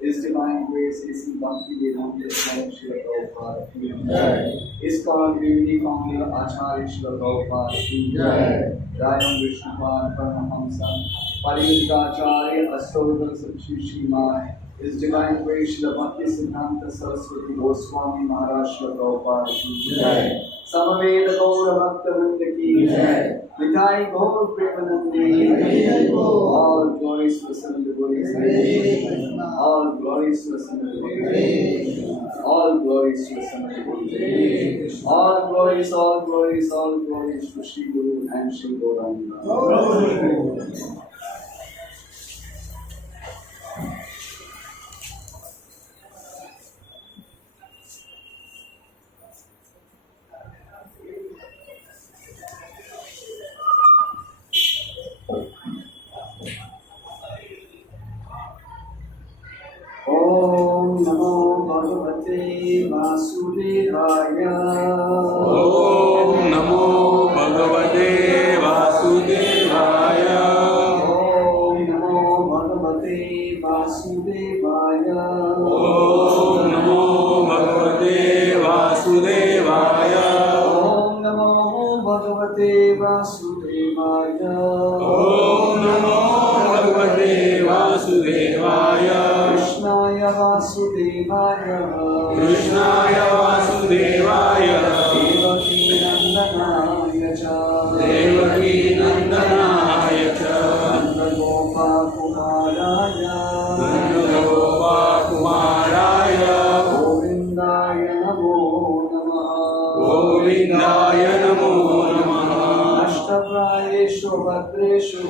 His divine grace is in Bhakti Vedanta Srila Prabhupada ki Jai. ISKCON Unity Founder Acharya Srila Prabhupada ki Jai. Jayam Vishnupada Paramahamsa Parivrittacharya Astotra Shri Mai. His divine grace Srila Bhakti Siddhanta Saraswati Goswami Maharaj Srila Prabhupada ki Jai. Samaveda Gaura Bhakta Vrinda ki Jai. Nitai Gaur Premanande. All glories to the Son of the Holy. All glories to the Son of the Holy. All glories to the Son of the Holy. All glories, all glories, all glories to Shri Guru and Shri Gauranga. Om Namo Bhagavate Vasudevaya. Om Namo Bhagavate Vasudevaya. Om Namo Bhagavate Vasudevaya. Om Namo Bhagavate Vasudevaya. Om Namo वासुदेवाय कृष्णाय वासुदेवाय देवकीनन्दनाय च देवकीनन्दनाय च नन्दगोपकुमाराय नन्दगोपकुमाराय गोविन्दाय नमो नमः गोविन्दाय नमो नमः अष्टप्रायेषु भद्रेषु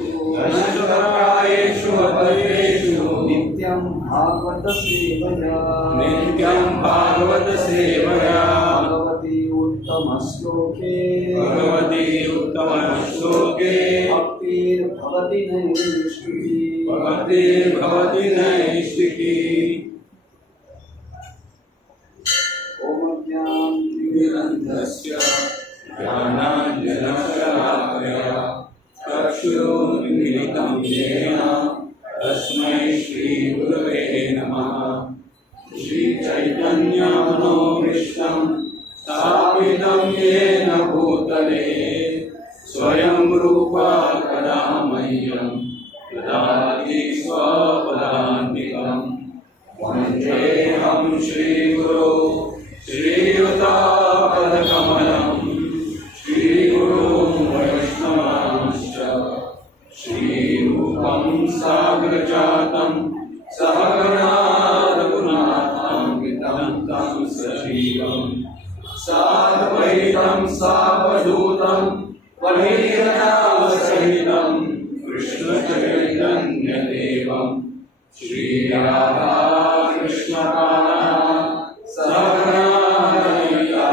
अष्टप्रायेषु भद्रेषु नित्यं भागवत सेवया नित्यं भागवत सेवया भगवती उत्तमश्लोके भगवती उत्तमश्लोके भक्तिर्भवति नैष्ठिकी भक्तिर्भवति नैष्ठिकी ॐ ज्ञानतिमिरन्धस्य ज्ञानाञ्जनशलाकया चक्षुरुन्मीलितं येन तस्मै श्रीगुरवे नमः श्रीचैतन्यमनोभीष्टं स्थापितं येन भूतले स्वयं रूपा कदा मह्यं ददाति स्वपदान्तिकम् वन्देऽहं श्रीगुरो श्रीयुतापदकमलं श्रीगुरुं वैष्णवांश्च श्रीरूपं साग्रजातं सहगणा रघुनाथान्वितं तं सजीवं साद्वैतं सावधूतं परिजनसहितं कृष्णचैतन्यदेवं श्रीराधा कृष्णपादान् सहगणा ललिता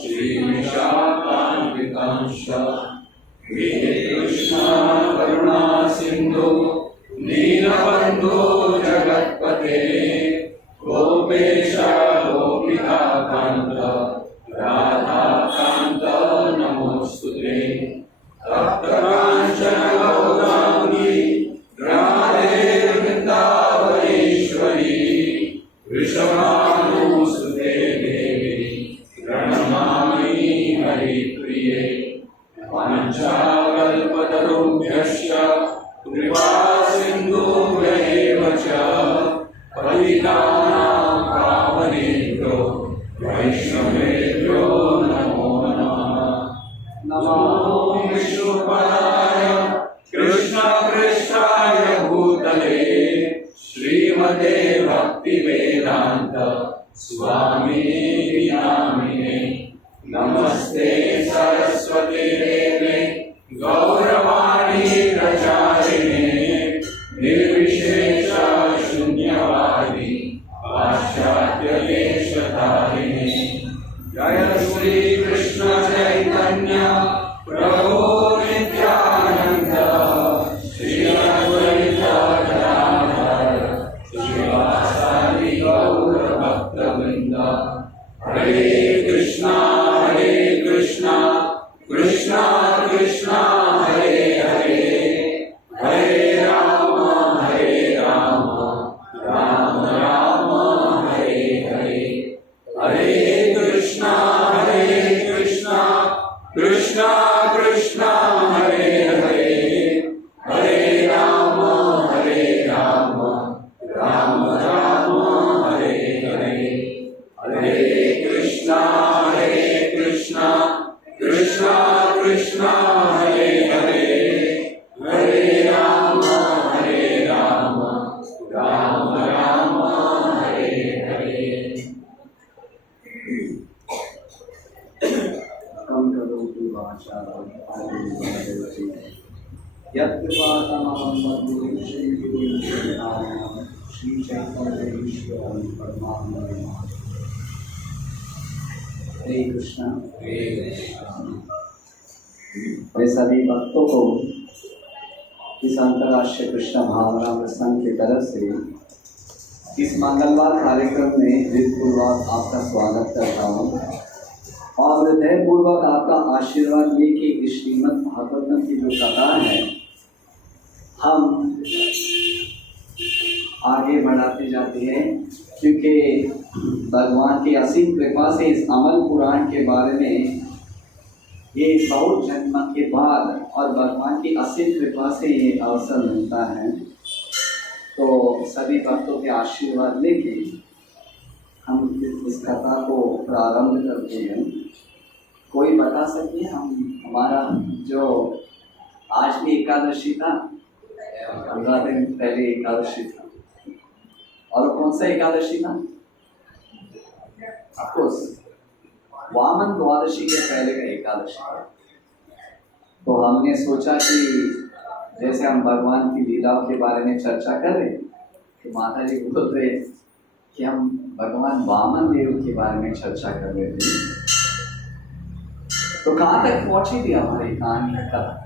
श्रीविशाखान्वितांश्च हे कृष्णा करुणा सिन्धु दीनबन्धो जगत्पते गोपेश गोपिकान्त राधाकान्त नमोऽस्तुते तप्तकाञ्चन गौराङ्गी राधे वृन्दावनेश्वरी वृषभानुसुते देवी प्रणमामि हरिप्रिये वाञ्छाकल्पतरुभ्यश्च कृपा सिन्धुभ्यैव च पतितानां पावनेभ्यो वैष्णवेभ्यो नमो नमः नमो विष्णुपदाय कृष्णपृष्ठाय भूतले श्रीमते भक्तिवेदान्त स्वामिने नामिने नमस्ते सरस्वते देवे गौरवाणी प्रचारिणे निर्विशेष शून्यवादी पाश्चात्यदेशधारिणे जय श्री कृष्ण चैतन्य प्रभु नित्यानंद श्री अद्वैत गदाधर श्रीवासादि गौर भक्तवृंद हरे कृष्णा कृष्णा कृष्णा हरे हरे हरे राम राम राम हरे हरे हरे कृष्णा कृष्णा कृष्णा हरे हरे हरे राम राम राम हरे हरे हरे कृष्णा कृष्णा कृष्णा हरे हरे हरे राम राम राम हरे हरे कम करोतु वाचालं यत्कृपातमहं वन्दे श्रीगुरुं श्रीचैतन्येश्वरं परमात्मनं। हरे कृष्णा। मैं सभी भक्तों को इस अंतर्राष्ट्रीय कृष्ण भावनामृत संघ की तरफ से इस मंगलवार कार्यक्रम में हृदयपूर्वक आपका स्वागत करता हूँ और हृदयपूर्वक आपका आशीर्वाद लेके इस श्रीमद् भागवतम की जो कथा है हम आगे बढ़ाते जाते हैं, क्योंकि भगवान की असीम कृपा से इस अमल पुराण के बारे में ये बहुत जन्म के बाद और भगवान की असीम कृपा से ये अवसर मिलता है। तो सभी भक्तों के आशीर्वाद लेके हम इस कथा को प्रारंभ करते हैं। कोई बता सके हमारा जो आज भी एकादशी था, 15 दिन पहले एकादशी था, और कौन सा एकादशी था? अफकोर्स वामन द्वादशी के पहले का एकादशी था। तो हमने सोचा कि जैसे हम भगवान की लीलाओं के बारे में चर्चा कर रहे, तो माता जी बोल रहे कि हम भगवान वामन देव के बारे में चर्चा कर रहे थे। तो कहाँ तक पहुंची थी हमारी कहानी का?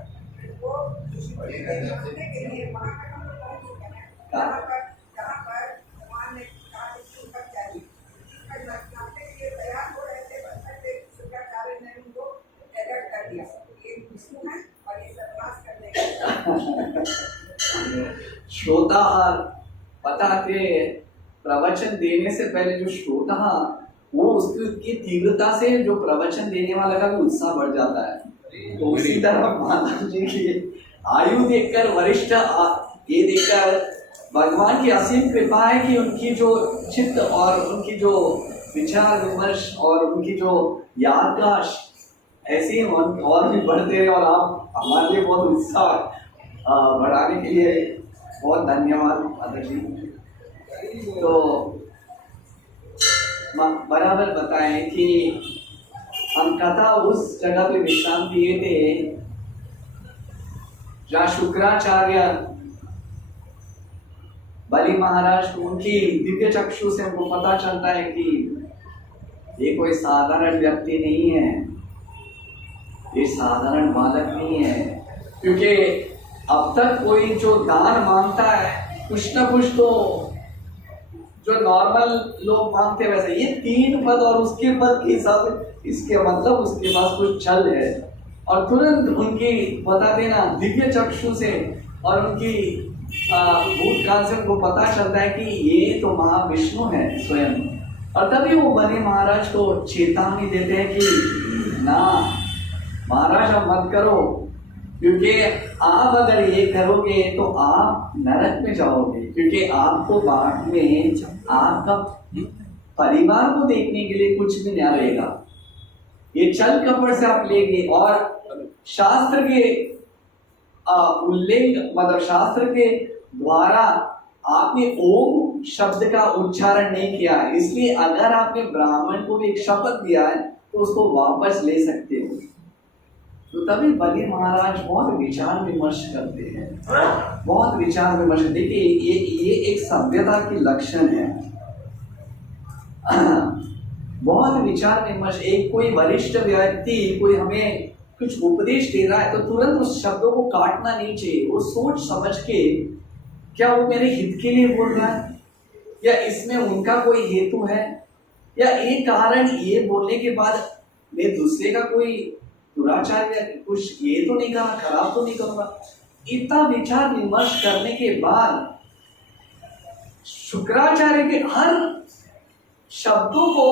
श्रोता पता के प्रवचन देने से पहले जो श्रोता वो उसकी तीव्रता से जो प्रवचन देने वाला का भी उत्साह बढ़ जाता है। तो उसी तरह माता जी की आयु देखकर वरिष्ठ ये देखकर भगवान की असीम कृपा है कि उनकी जो चित्त और उनकी जो विचार विमर्श और उनकी जो याददाश्त ऐसे ही और भी बढ़ते रहे। और आप हमारे लिए बहुत उत्साह बढ़ाने के लिए बहुत धन्यवाद माता जी। तो बराबर बताएं कि हम कथा उस जगह पे विश्राम दिए थे जहाँ शुक्राचार्य बलि महाराज को उनकी दिव्य चक्षु से हमको पता चलता है कि ये कोई साधारण व्यक्ति नहीं है, ये साधारण बालक नहीं है। क्योंकि अब तक कोई जो दान मांगता है कुछ ना कुछ तो जो नॉर्मल लोग मांगते हैं वैसे, ये 3 पद और उसके पद के हिसाब से इसके मतलब उसके पास कुछ छल है। और तुरंत उनकी बता देना दिव्य चक्षु से और उनकी भूतकाल से उनको पता चलता है कि ये तो महाविष्णु है स्वयं। और तभी वो बलि महाराज को चेतावनी देते हैं कि ना महाराज अब मत करो, क्योंकि आप अगर ये करोगे तो आप नरक में जाओगे। क्योंकि आपको बाद में आपका परिवार को देखने के लिए कुछ भी नहीं रहेगा। ये छल कपट से आप लेंगे और शास्त्र के उल्लेख मतलब शास्त्र के द्वारा आपने ओम शब्द का उच्चारण नहीं किया है, इसलिए अगर आपने ब्राह्मण को भी एक शपथ दिया है तो उसको वापस ले सकते हो। तो तभी बलि महाराज बहुत विचार विमर्श करते हैं, बहुत विचार विमर्श। देखिए ये एक सभ्यता की लक्षण है, बहुत विचार विमर्श। एक कोई वरिष्ठ व्यक्ति कोई हमें कुछ उपदेश दे रहा है तो तुरंत उस शब्दों को काटना नहीं चाहिए। वो सोच समझ के क्या वो मेरे हित के लिए बोल रहा है या इसमें उनका कोई हेतु है या एक कारण ये बोलने के बाद मैं दूसरे का कोई दुराचार या कुछ ये तो नहीं कहा, खराब तो नहीं करूंगा। इतना विचार विमर्श करने के बाद शुक्राचार्य के हर शब्दों को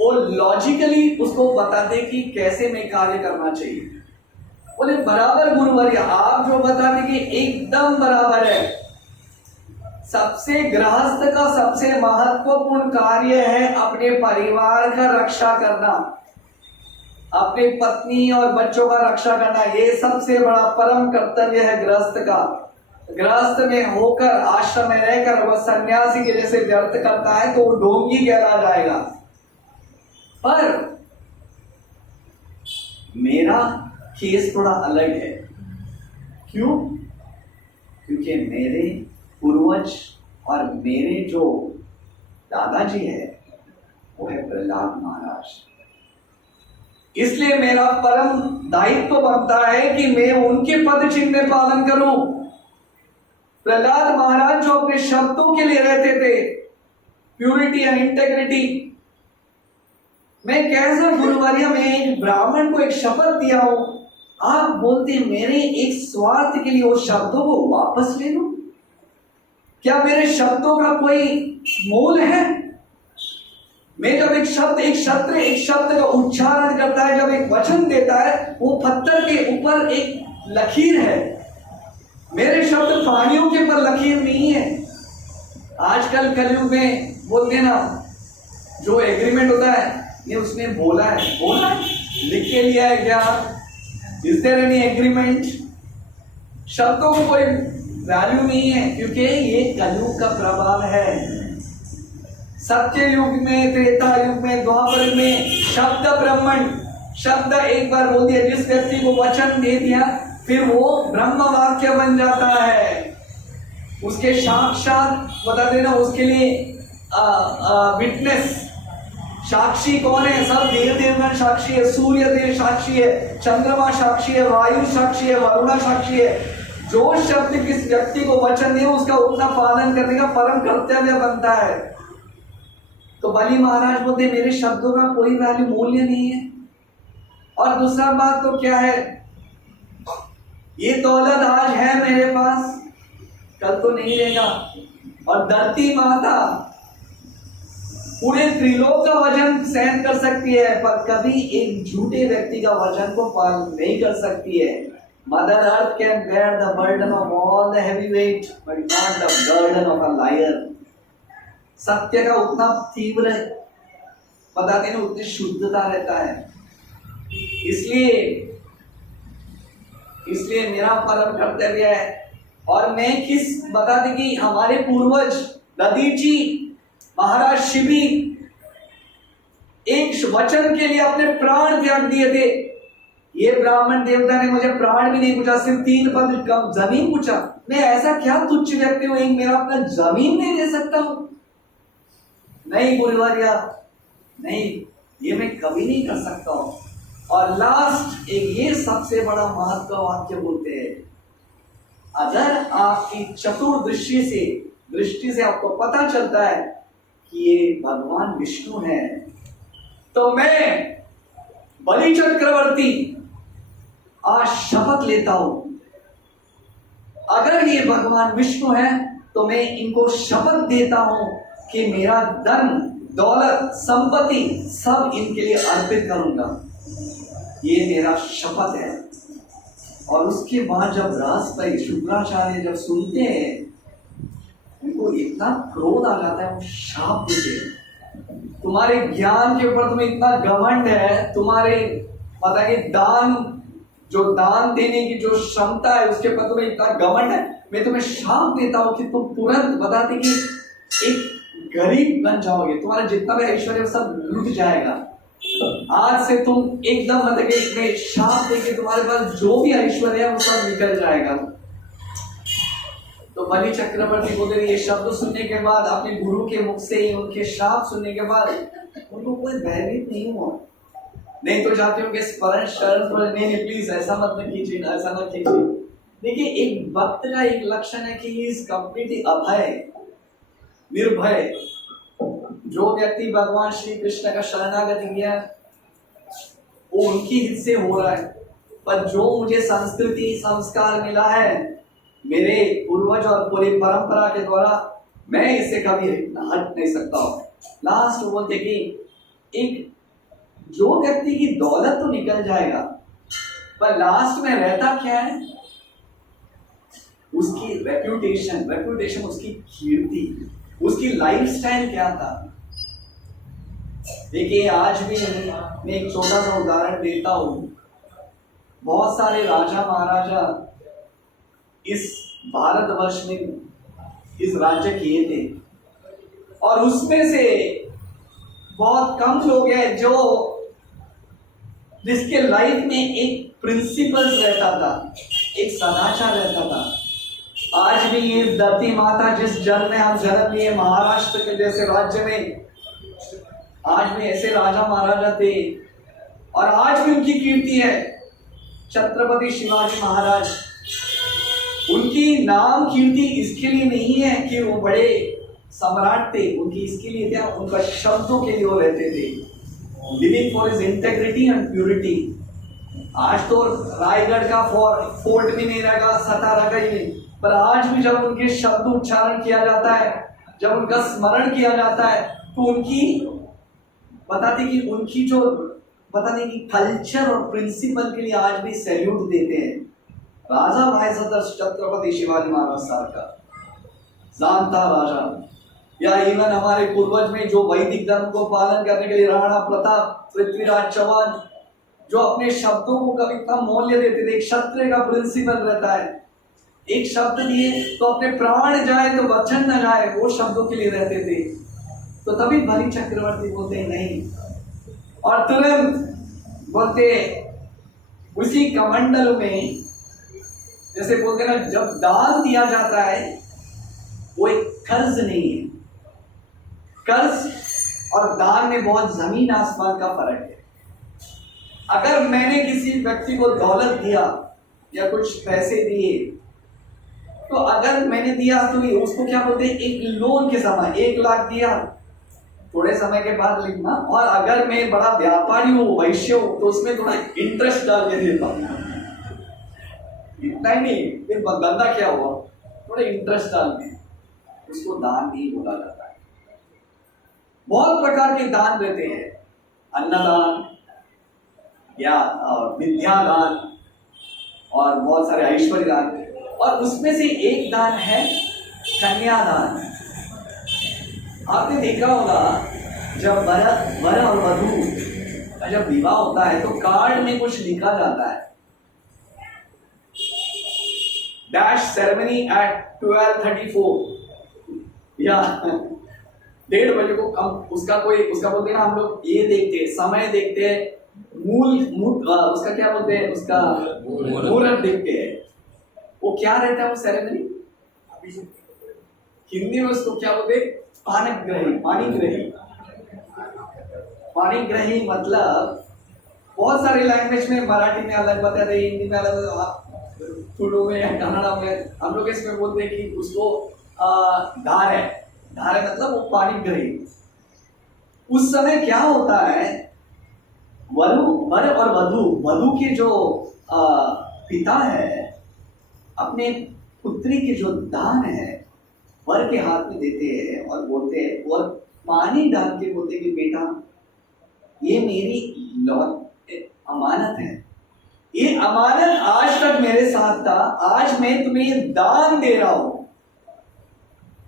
वो लॉजिकली उसको बताते कि कैसे मैं कार्य करना चाहिए। बोले बराबर गुरुवर्य, आप जो बताते कि एकदम बराबर है। सबसे गृहस्थ का सबसे महत्वपूर्ण कार्य है अपने परिवार का रक्षा करना, अपने पत्नी और बच्चों का रक्षा करना। ये सबसे बड़ा परम कर्तव्य है गृहस्थ का। गृहस्थ में होकर आश्रम में रहकर वह सन्यासी के जैसे व्यर्थ करता है तो वो ढोंगी कहला जाएगा। पर मेरा केस थोड़ा अलग है। क्यों? क्योंकि मेरे पूर्वज और मेरे जो दादाजी है वो है प्रहलाद महाराज। इसलिए मेरा परम दायित्व बनता है कि मैं उनके पद चिन्ह में पालन करूं। प्रहलाद महाराज जो अपने शब्दों के लिए रहते थे, प्यूरिटी एंड इंटेग्रिटी। मैं कैसा गुरुवर्य, मैं एक ब्राह्मण को एक शपथ दिया हूं, आप बोलते मेरे एक स्वार्थ के लिए उस शब्दों को वापस ले लो। क्या मेरे शब्दों का कोई मोल है? मैं जब एक शब्द का उच्चारण करता है, जब एक वचन देता है, वो पत्थर के ऊपर एक लकीर है। मेरे शब्द प्राणियों के ऊपर लकीर नहीं है। आजकल कलयुग में बोलते ना, जो एग्रीमेंट होता है ये उसने बोला है लिख के लिया है क्या? Is there any agreement? शब्दों को कोई वैल्यू नहीं है, क्योंकि ये कलयुग का प्रभाव है। सत्य युग में, त्रेता युग में, द्वापर युग में शब्द ब्रह्मण, शब्द एक बार बोल दिया, जिस व्यक्ति को वचन दे दिया फिर वो ब्रह्म वाक्य बन जाता है। उसके साक्षात बता देना, उसके लिए विटनेस, साक्षी कौन है? सब देव देवगण साक्षी है, सूर्य देव साक्षी है, चंद्रमा साक्षी है, वायु साक्षी है, वरुणा साक्षी है। जो शब्द किस व्यक्ति को वचन दे उसका उतना पालन करने का परम कर्तव्य बनता है। तो बलि महाराज बोलते मेरे शब्दों का कोई वैल्यू, मूल्य नहीं है। और दूसरा बात तो क्या है, ये दौलत आज है मेरे पास, कल तो नहीं रहेगा। और धरती माता पूरे त्रिलोक का वजन सहन कर सकती है, पर कभी एक झूठे व्यक्ति का वजन को पालन नहीं कर सकती है। Mother Earth can bear the burden of all the heavy weight, but not the burden of a liar. सत्य का उतना तीव्र बताते हैं, उतनी शुद्धता रहता है। इसलिए मेरा परम कर्तव्य है। और मैं किस बताते कि हमारे पूर्वज दधीच जी, महाराज शिवी एक वचन के लिए अपने प्राण त्याग दिए थे। ये ब्राह्मण देवता ने मुझे प्राण भी नहीं पूछा, सिर्फ 3 पद कम जमीन पूछा। मैं ऐसा क्या तुच्छ व्यक्ति हूं, मेरा अपना जमीन नहीं दे सकता हूं? नहीं गुरुवारिया, नहीं, ये मैं कभी नहीं कर सकता हूं। और लास्ट एक ये सबसे बड़ा महत्व वाक्य बोलते हैं, अगर आपकी चतुर दृष्टि से आपको पता चलता है कि ये भगवान विष्णु है, तो मैं बलि चक्रवर्ती आज शपथ लेता हूं, अगर ये भगवान विष्णु है तो मैं इनको शपथ देता हूं कि मेरा धन, दौलत, संपत्ति सब इनके लिए अर्पित करूंगा। ये मेरा शपथ है। और उसके बाद जब राजपाई शुक्राचार्य जब सुनते हैं, उनको इतना क्रोध आ जाता है, वो शाप देते हैं, तुम्हारे ज्ञान के ऊपर तुम्हें इतना घमंड है, तुम्हारे पता है दान, जो दान देने की जो क्षमता है उसके ऊपर तुम्हें इतना घमंड है, मैं तुम्हें शाप देता हूं कि तुम तुरंत बताते कि एक गरीब बन जाओगे, तुम्हारा जितना भी ऐश्वर्य सब लुट जाएगा। आज से तुम एकदम मतलब कि शाप देके तुम्हारे पास जो भी ऐश्वर्य है वो सब निकल जाएगा। तो बलि चक्रवर्ती को ये शब्द सुनने के बाद, अपने गुरु के मुख से ही उनके शाप सुनने के बाद उनको कोई भयभीत नहीं हुआ। नहीं तो जाते होंगे स्मरण शरण तो नहीं प्लीज ऐसा मत कीजिए, ऐसा मत कीजिए। देखिए एक भक्त का एक लक्षण है कि इज कंप्लीटली अभय, निर्भय। जो व्यक्ति भगवान श्री कृष्ण का शरणागति किया वो उनकी हित से हो रहा है, पर जो मुझे संस्कृति संस्कार मिला है मेरे पूर्वज और पूरी परंपरा के द्वारा, मैं इससे कभी हट नहीं सकता हूं। लास्ट बोलते कि एक जो व्यक्ति की दौलत तो निकल जाएगा, पर लास्ट में रहता क्या है? उसकी रेप्यूटेशन, उसकी कीर्ति, उसकी लाइफस्टाइल क्या था। देखिए आज भी मैं एक छोटा सा उदाहरण देता हूं। बहुत सारे राजा महाराजा इस भारतवर्ष में इस राज्य किए थे, और उसमें से बहुत कम लोग हैं जो जिसके लाइफ में एक प्रिंसिपल्स रहता था, एक सदाचार रहता था। आज भी ये धरती माता जिस जन्म में हम जन्म लिए, महाराष्ट्र के जैसे राज्य में आज भी ऐसे राजा महाराजा थे, और आज भी उनकी कीर्ति है। छत्रपति शिवाजी महाराज, उनकी नाम कीर्ति इसके लिए नहीं है कि वो बड़े सम्राट थे, उनकी इसके लिए थे, उनका शब्दों के लिए वो रहते थे, living for his integrity and purity. आज तो रायगढ़ का फोर्ट भी नहीं रहेगा, सतारा का ही नहीं, पर आज भी जब उनके शब्द उच्चारण किया जाता है, जब उनका स्मरण किया जाता है, तो उनकी बताते कि उनकी जो बताने की कल्चर और प्रिंसिपल के लिए आज भी सैल्यूट देते हैं। राजा व्हायचा छत्रपति शिवाजी महाराज सारखा जानता राजा, या इवन हमारे पूर्वज में जो वैदिक धर्म को पालन करने के लिए राणा प्रताप, पृथ्वीराज चौहान, जो अपने शब्दों को कभी इतना मूल्य देते थे। एक क्षत्रिय का प्रिंसिपल रहता है, एक शब्द दिए तो अपने प्राण जाए तो वचन न जाए, वो शब्दों के लिए रहते थे। तो तभी बलि चक्रवर्ती बोलते नहीं, और तुरंत बोलते उसी कमंडल में, जैसे बोलते ना, जब दान दिया जाता है वो एक कर्ज नहीं है। कर्ज और दान में बहुत जमीन आसमान का फर्क है। अगर मैंने किसी व्यक्ति को दौलत दिया या कुछ पैसे दिए, तो अगर मैंने दिया तो ये उसको क्या बोलते हैं, एक लोन के समय 1 लाख दिया, थोड़े समय के बाद लिखना। और अगर मैं बड़ा व्यापारी हूँ, वैश्य हूँ, तो उसमें थोड़ा इंटरेस्ट डाल के देता हूँ। इतना ही नहीं, फिर धंधा क्या हुआ, थोड़ा इंटरेस्ट डाल के, उसको दान नहीं बोला जाता है। बहुत प्रकार के दान रहते हैं, अन्नदान या विद्यादान और बहुत सारे ऐश्वर्य दान, और उसमें से एक दान है कन्यादान। आपने देखा होगा जब वर और वधू का जब विवाह होता है तो कार्ड में कुछ लिखा जाता है, डैश सेरेमनी एट 12:34 या 1:30 बजे को कम, उसका बोलते हैं ना, हम लोग ये देखते हैं, समय देखते हैं, उसका क्या बोलते हैं, उसका मुहूर्त देखते हैं। वो क्या रहता है वो सेरेमनी, हिंदी में उसको क्या बोलते हैं, पाणिग्रही मतलब बहुत सारे लैंग्वेज में, मराठी में अलग बता रहे, हिंदी में अलग, तुलु में या कन्नड़ा में हम लोग इसमें बोलते हैं कि उसको धार है मतलब वो पाणिग्रही। उस समय क्या होता है, वर और वधु के जो पिता है अपने पुत्री के जो दान है वर के हाथ में देते हैं और बोलते हैं, और पानी डाल के बोलते कि बेटा ये मेरी अमानत है, ये अमानत आज तक मेरे साथ था, आज मैं तुम्हें ये दान दे रहा हूं,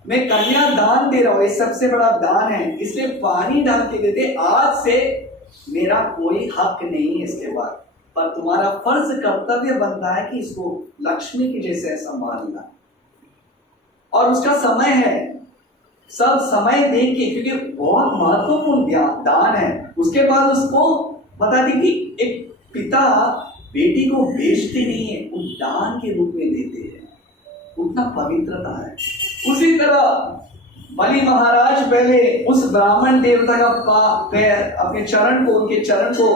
मैं कन्या दान दे रहा हूं, ये सबसे बड़ा दान है, इसलिए पानी डाल के देते। आज से मेरा कोई हक नहीं है इसके बाद, पर तुम्हारा फर्ज कर्तव्य बनता है कि इसको लक्ष्मी की जैसे संभालना। और उसका समय है, सब समय देख के, क्योंकि बहुत महत्वपूर्ण दान है। उसके बाद उसको बता दी कि एक पिता बेटी को बेचते नहीं है, वो दान के रूप में देते हैं, उतना पवित्रता है। उसी तरह बलि महाराज पहले उस ब्राह्मण देवता का पैर, अपने चरण को, उनके चरण को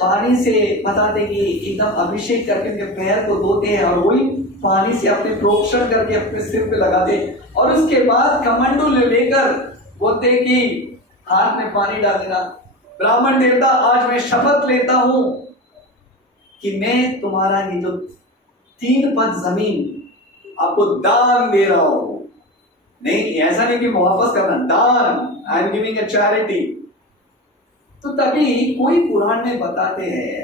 पानी से बताते कि एकदम अभिषेक करके उनके पैर को धोते हैं, और वही पानी से अपने प्रोक्षण करके अपने सिर पे लगाते, और उसके बाद कमंडल लेकर बोलते कि हाथ में पानी डाल देना, ब्राह्मण देवता आज मैं शपथ लेता हूं कि मैं तुम्हारा ये जो 3 पद जमीन आपको दान दे रहा हूं। नहीं, ऐसा नहीं कि वापस करना, दान, I am giving a charity. तो तभी कोई पुराण में बताते हैं,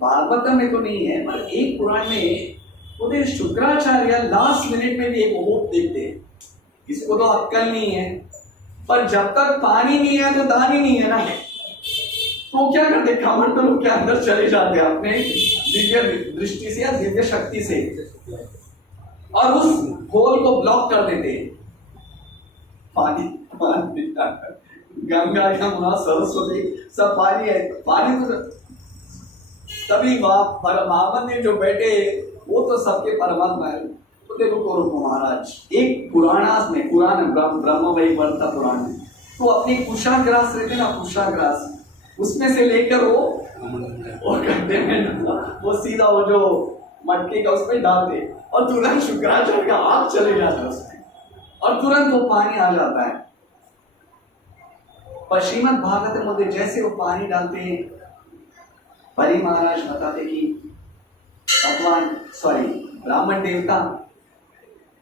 भागवतम में तो नहीं है, पर एक पुराण में बोलते शुक्राचार्य लास्ट मिनट में भी एक होप देखते हैं, किसी को तो अक्कल नहीं है, पर जब तक पानी नहीं है तो दान ही नहीं है ना, तो क्या करते, कमंडलों के अंदर चले जाते हैं अपने दिव्य दृष्टि से या दिव्य शक्ति से, और उस होल को ब्लॉक कर देते हैं। पानी गंगा यमुना सरस्वती सब पानी है, पानी तो तभी महामंदिर जो बैठे वो तो सबके परमात्मा है। तो देखो महाराज, एक पुराण ब्रह्म वही बनता पुराण में, तो अपनी कुशाग्रास रहते ना, कुशाग्रास, उसमें से लेकर वो और गड्ढे में वो सीधा वो जो मटके का उसमें डालते, और तुरंत शुक्राचार्य का हाथ चले जाता है उसमें, और तुरंत वो पानी आ जाता है। पर श्रीमद् भागवत में जैसे वो पानी डालते हैं, बलि महाराज बताते कि भगवान ब्राह्मण देवता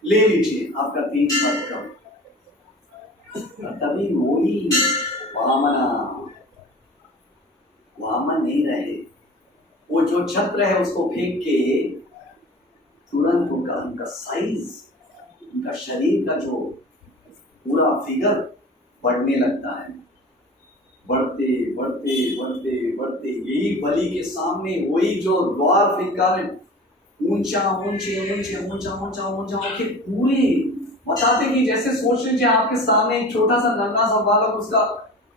ले लीजिए आपका 3 पद का। तभी वही वामन नहीं रहे, वो जो छत्र है उसको फेंक के तुरंत उनका साइज, उनका शरीर का जो पूरा फिगर बढ़ने लगता है। बढ़ते बढ़ते बढ़ते बढ़ते यही बलि के सामने वही जो द्वार फिगर ऊंचा ऊंचे ऊंचे ऊंचा ऊंचा ऊंचा होके पूरे बताते कि जैसे सोच लीजिए आपके सामने एक छोटा सा नन्हा सा बालक, उसका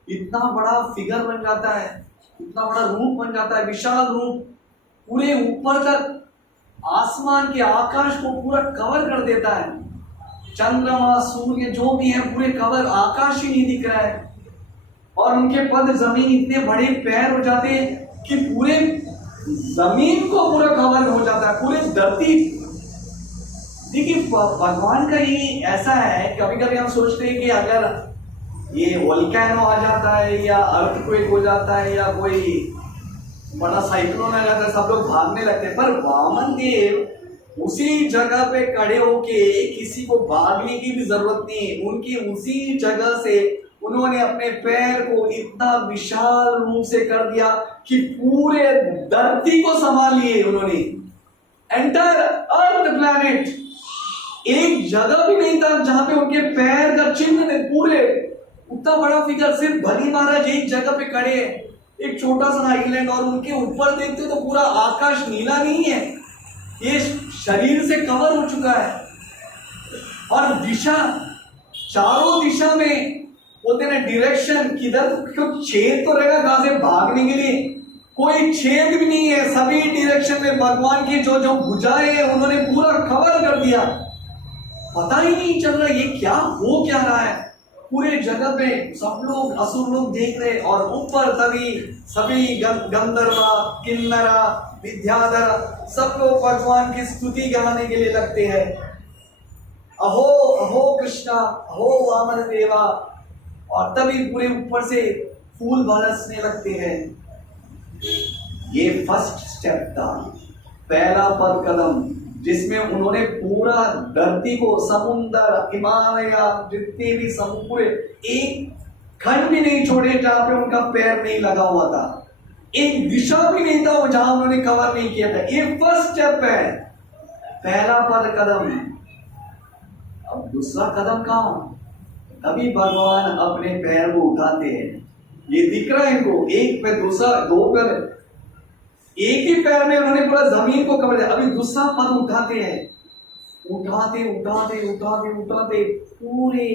इतना बड़ा फिगर बन जाता है, इतना बड़ा रूप बन जाता है, विशाल रूप, पूरे ऊपर तक आसमान के आकाश को पूरा कवर कर देता है। चंद्रमा सूर्य जो भी है पूरे कवर, आकाश ही नहीं दिख रहा है। और उनके पद जमीन इतने बड़े पैर हो जाते हैं कि पूरे जमीन को पूरा कवर हो जाता है, पूरे धरती। देखिए भगवान का ये ऐसा है, कभी कभी हम सोचते हैं कि अगर ये वोल्केनो आ जाता है या अर्थक्वेक हो जाता है या कोई बड़ा साइक्लोन आ जाता है, सब लोग भागने लगते हैं। पर वामन देव उसी जगह पे खड़े होके किसी को भागने की भी जरूरत नहीं, उनकी उसी जगह से उन्होंने अपने पैर को इतना विशाल रूप से कर दिया कि पूरे धरती को संभाल लिए उन्होंने। एंटायर अर्थ प्लैनेट, एक जगह भी नहीं था जहां पे उनके पैर का चिन्ह ने पूरे उतना बड़ा फिगर। सिर्फ बलि महाराज एक जगह पे खड़े हैं, एक छोटा सा आइलैंड, और उनके ऊपर देखते तो पूरा आकाश नीला नहीं है, ये शरीर से कवर हो चुका है। और दिशा, चारों दिशा में बोलते ना डायरेक्शन, किधर क्यों छेद तो रहेगा कहां से भागने के लिए, कोई छेद भी नहीं है। सभी डायरेक्शन में भगवान की जो जो भुजाएं हैं उन्होंने पूरा कवर कर दिया, पता ही नहीं चल रहा ये क्या हो क्या रहा है। पूरे जगह पे सब लोग असुर लोग देख रहे, और ऊपर तभी सभी गंधर्वा, किन्नरा, विद्याधर सब लोग भगवान की स्तुति गाने के लिए लगते हैं। अहो अहो कृष्णा, अहो वामन देवा। और तभी पूरे ऊपर से फूल बरसने लगते हैं। ये फर्स्ट स्टेप था, पहला पद कदम, जिसमें उन्होंने पूरा धरती को, समुद्र, हिमालय, जितने भी पूरे एक खंड भी नहीं छोड़े जहां पे उनका पैर नहीं लगा हुआ था, एक दिशा भी नहीं था जहां उन्होंने कवर नहीं किया था। ये फर्स्ट स्टेप है, पहला पद कदम। अब दूसरा कदम कहां? तभी भगवान अपने पैर को उठाते हैं, ये दिख रहा है इनको, एक पैर, दूसरा, दो पैर, एक ही पैर में उन्होंने पूरा जमीन को कवर किया। अभी दूसरा पद उठाते हैं, उठाते उठाते उठाते उठाते पूरे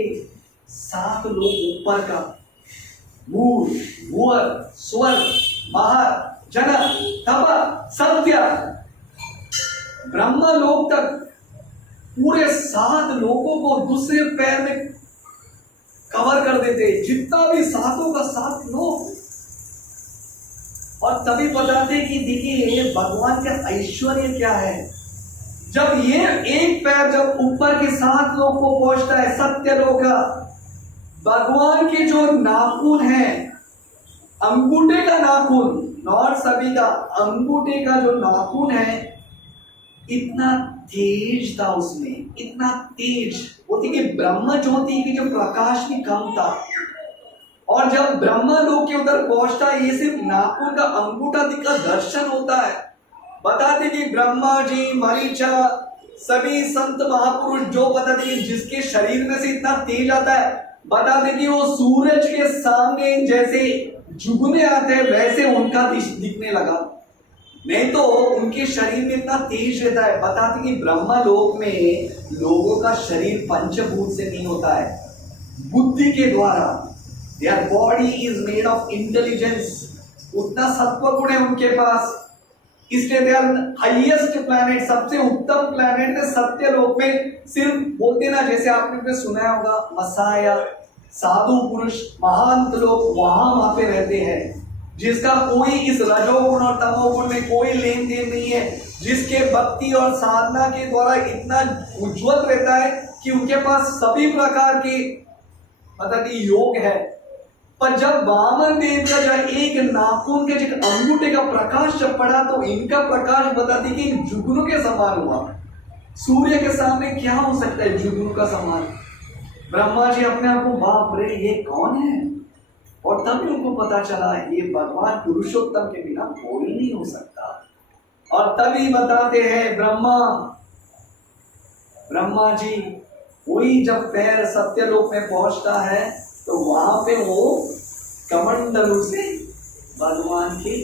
7 लोग ऊपर का, भूर, भुवर, स्वर, महर, जनक, तप, सत्य, ब्रह्म लोक तक पूरे 7 लोगों को दूसरे पैर में कवर कर देते, जितना भी 7 का 7 लोग। और तभी बताते कि देखिए भगवान का ऐश्वर्य क्या है। जब ये एक पैर जब ऊपर के 7 लोग को पहुंचता है, सत्य लोक का, भगवान के जो नाखून है, अंगूठे का नाखून, नॉट सभी का, अंगूठे का जो नाखून है, इतना तेज था उसमें, इतना तेज होती कि ब्रह्म ज्योति की जो प्रकाश भी कम था। और जब ब्रह्मा लोक के उधर पहुंचता है, ये सिर्फ नाखून का अंगूठा दिखा दर्शन होता है। बताते कि ब्रह्मा जी, मरीचा, सभी संत महापुरुष जो बताते कि जिसके शरीर में से इतना तेज आता है, बताते कि वो सूरज के सामने जैसे जुगने आते हैं वैसे उनका दिखने लगा, नहीं तो उनके शरीर में इतना तेज रहता है। बताते कि ब्रह्मा लोक में लोगों का शरीर पंचभूत से नहीं होता है, बुद्धि के द्वारा। Their body is made of intelligence, उतना सत्व गुण है उनके पास, इसलिए they are highest planet, सबसे उत्तम प्लैनेट है सत्य लोक में। सिर्फ बोलते ना, जैसे आपने सुना होगा, मसाया, साधु पुरुष, महांत लोग वहां पे रहते हैं, जिसका कोई इस रजोगुण और तमोगुण में कोई लेन देन नहीं है, जिसके भक्ति और साधना के द्वारा इतना उज्जवल रहता है कि उनके पास सभी प्रकार के मतलब योग है। पर जब वामन देव का जो एक नाखून के जो अंगूठे का प्रकाश जब पड़ा, तो इनका प्रकाश बताती कि जुगनू के समान हुआ। सूर्य के सामने क्या हो सकता है जुगनू का समान। ब्रह्मा जी अपने आप को बाप रे ये कौन है, और तभी उनको पता चला ये भगवान पुरुषोत्तम के बिना कोई नहीं हो सकता। और तभी बताते हैं ब्रह्मा ब्रह्मा जी वही जब पैर सत्यलोक में पहुंचता है तो वहां पे वो कमंडलू से भगवान के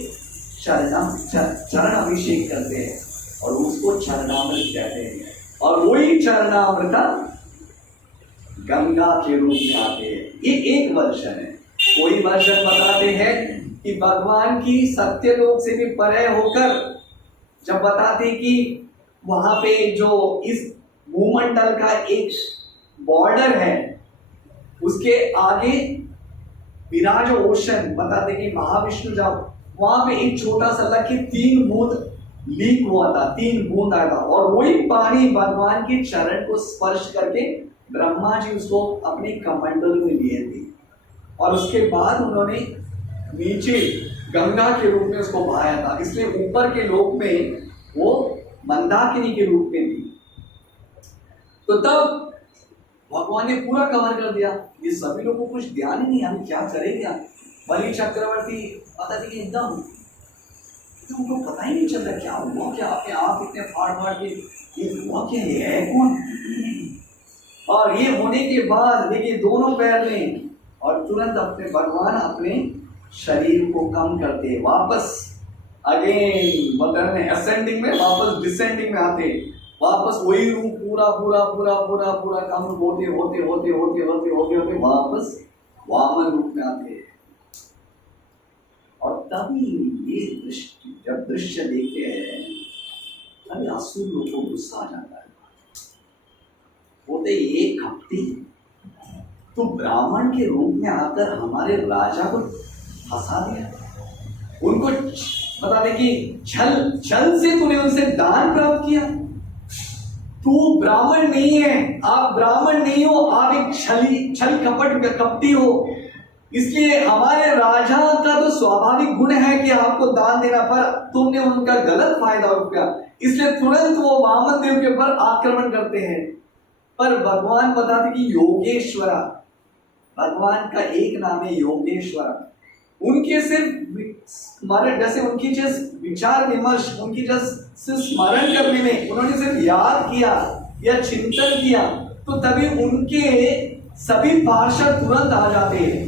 चरण अभिषेक करते हैं और उसको चरणामृत कहते हैं। और वही चरणामृत गंगा के रूप में आते हैं। ये एक वर्जन है। कोई वर्जन बताते हैं कि भगवान की सत्यलोक से भी परे होकर जब बताते कि वहां पे जो इस भूमंडल का एक बॉर्डर है उसके आगे विराज ओशन, बताते कि महाविष्णु जब वहां पे एक छोटा सा लकी 3 बूंद लीक हुआ था, 3 बूंद आया था और वही पानी भगवान के चरण को स्पर्श करके ब्रह्मा जी उसको अपने कमंडल में लिए थे और उसके बाद उन्होंने नीचे गंगा के रूप में उसको बहाया था। इसलिए ऊपर के लोक में वो मंदाकिनी के रूप में थी। तो तब भगवान ने पूरा कवर कर दिया। ये सभी लोगों को कुछ ध्यान ही नहीं, हम क्या करेंगे। बलि चक्रवर्ती पता नहीं एकदम उनको पता ही नहीं चल रहा क्या हुआ, क्या अपने आप इतने फाड़ के ये हुआ क्या, ये है कौन। और ये होने के बाद देखिए दोनों पैर में और तुरंत अपने भगवान अपने शरीर को कम करते वापस अगेन मतलब असेंडिंग में वापस डिसेंडिंग में आते, वापस वही रूप पूरा पूरा पूरा पूरा पूरा कम होते होते होते होते होते होते होते वापस वामन रूप में आते। और तभी ये जब दृश्य देखते हैं तभी असुर लोगों को गुस्सा आ जाता है। बोलते ये कपटी तो ब्राह्मण के रूप में आकर हमारे राजा को फंसा दिया, उनको बता दे कि छल से तूने उनसे दान प्राप्त किया। तू ब्राह्मण नहीं है, आप ब्राह्मण नहीं हो, आप एक छल कपट कपटी हो। इसलिए हमारे राजा का तो स्वाभाविक गुण है कि आपको दान देना, पर तुमने उनका गलत फायदा उठाया, इसलिए तुरंत वो वामन देव के ऊपर आक्रमण करते हैं। पर भगवान बताते कि योगेश्वरा, भगवान का एक नाम है योगेश्वरा। उनके सिर्फ स्मरण, जैसे उनकी जिस विचार विमर्श, उनकी जिस स्मरण करने में उन्होंने सिर्फ याद किया या चिंतन किया तो तभी उनके सभी पार्षद तुरंत आ जाते हैं।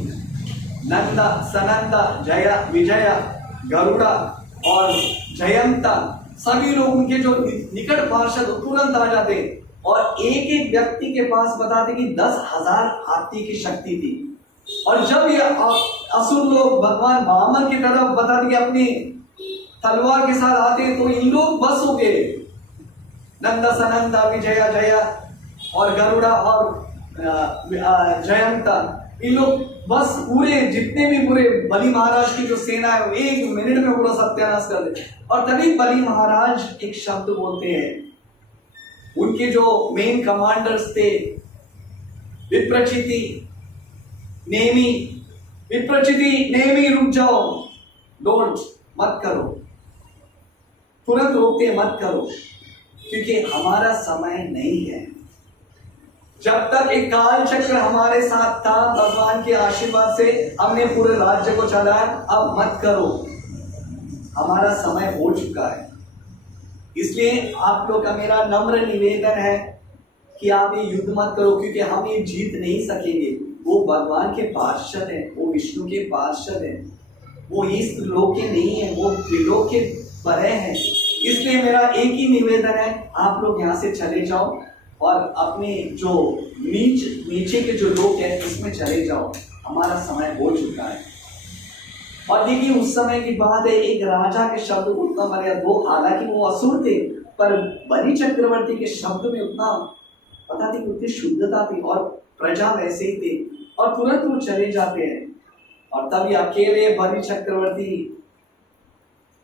नंदा, सनंदा, जया, विजया, गरुड़ा और जयंता, सभी लोग उनके जो निकट पार्षद तुरंत आ जाते और एक एक व्यक्ति के पास बताते कि 10,000 हाथी की शक्ति थी। और जब ये असुर लोग भगवान वामन की तरफ बताते कि अपनी तलवार के साथ आते तो इन लोग बस हो गए। नंदा, सनंदा, विजया, जया और गरुड़ा और जयंता, इन लोग बस पूरे जितने भी पूरे बलि महाराज की जो सेना है वो 1 मिनट में पूरा सत्यानाश कर दे। और तभी बलि महाराज एक शब्द बोलते हैं, उनके जो मेन कमांडर्स थे विप्रचिति, नेमी, विप्रचिति, नेमी रुक जाओ, डोंट, मत करो, तुरंत रोकते मत करो, क्योंकि हमारा समय नहीं है। जब तक एक काल चक्र हमारे साथ था भगवान के आशीर्वाद से हमने पूरे राज्य को चलाया, अब मत करो, हमारा समय हो चुका है। इसलिए आप लोग का मेरा नम्र निवेदन है कि आप ये युद्ध मत करो, क्योंकि हम ये जीत नहीं सकेंगे। वो भगवान के पार्षद हैं, वो विष्णु के पार्षद हैं, वो इस लोक के नहीं है, वो त्रिलोक के परे हैं। इसलिए मेरा एक ही निवेदन है, आप लोग यहाँ से चले जाओ और अपने जो नीचे के जो लोग हैं इसमें चले जाओ, हमारा समय हो चुका है। और देखिए उस समय की बात है, एक राजा के शब्द को उतना मर्यादा, वो हालांकि वो असुर थे पर बलि चक्रवर्ती के शब्द में उतना पता थी, उतनी शुद्धता थी और प्रजा वैसे ही थे और तुरंत वो चले जाते हैं। और तभी अकेले बलि चक्रवर्ती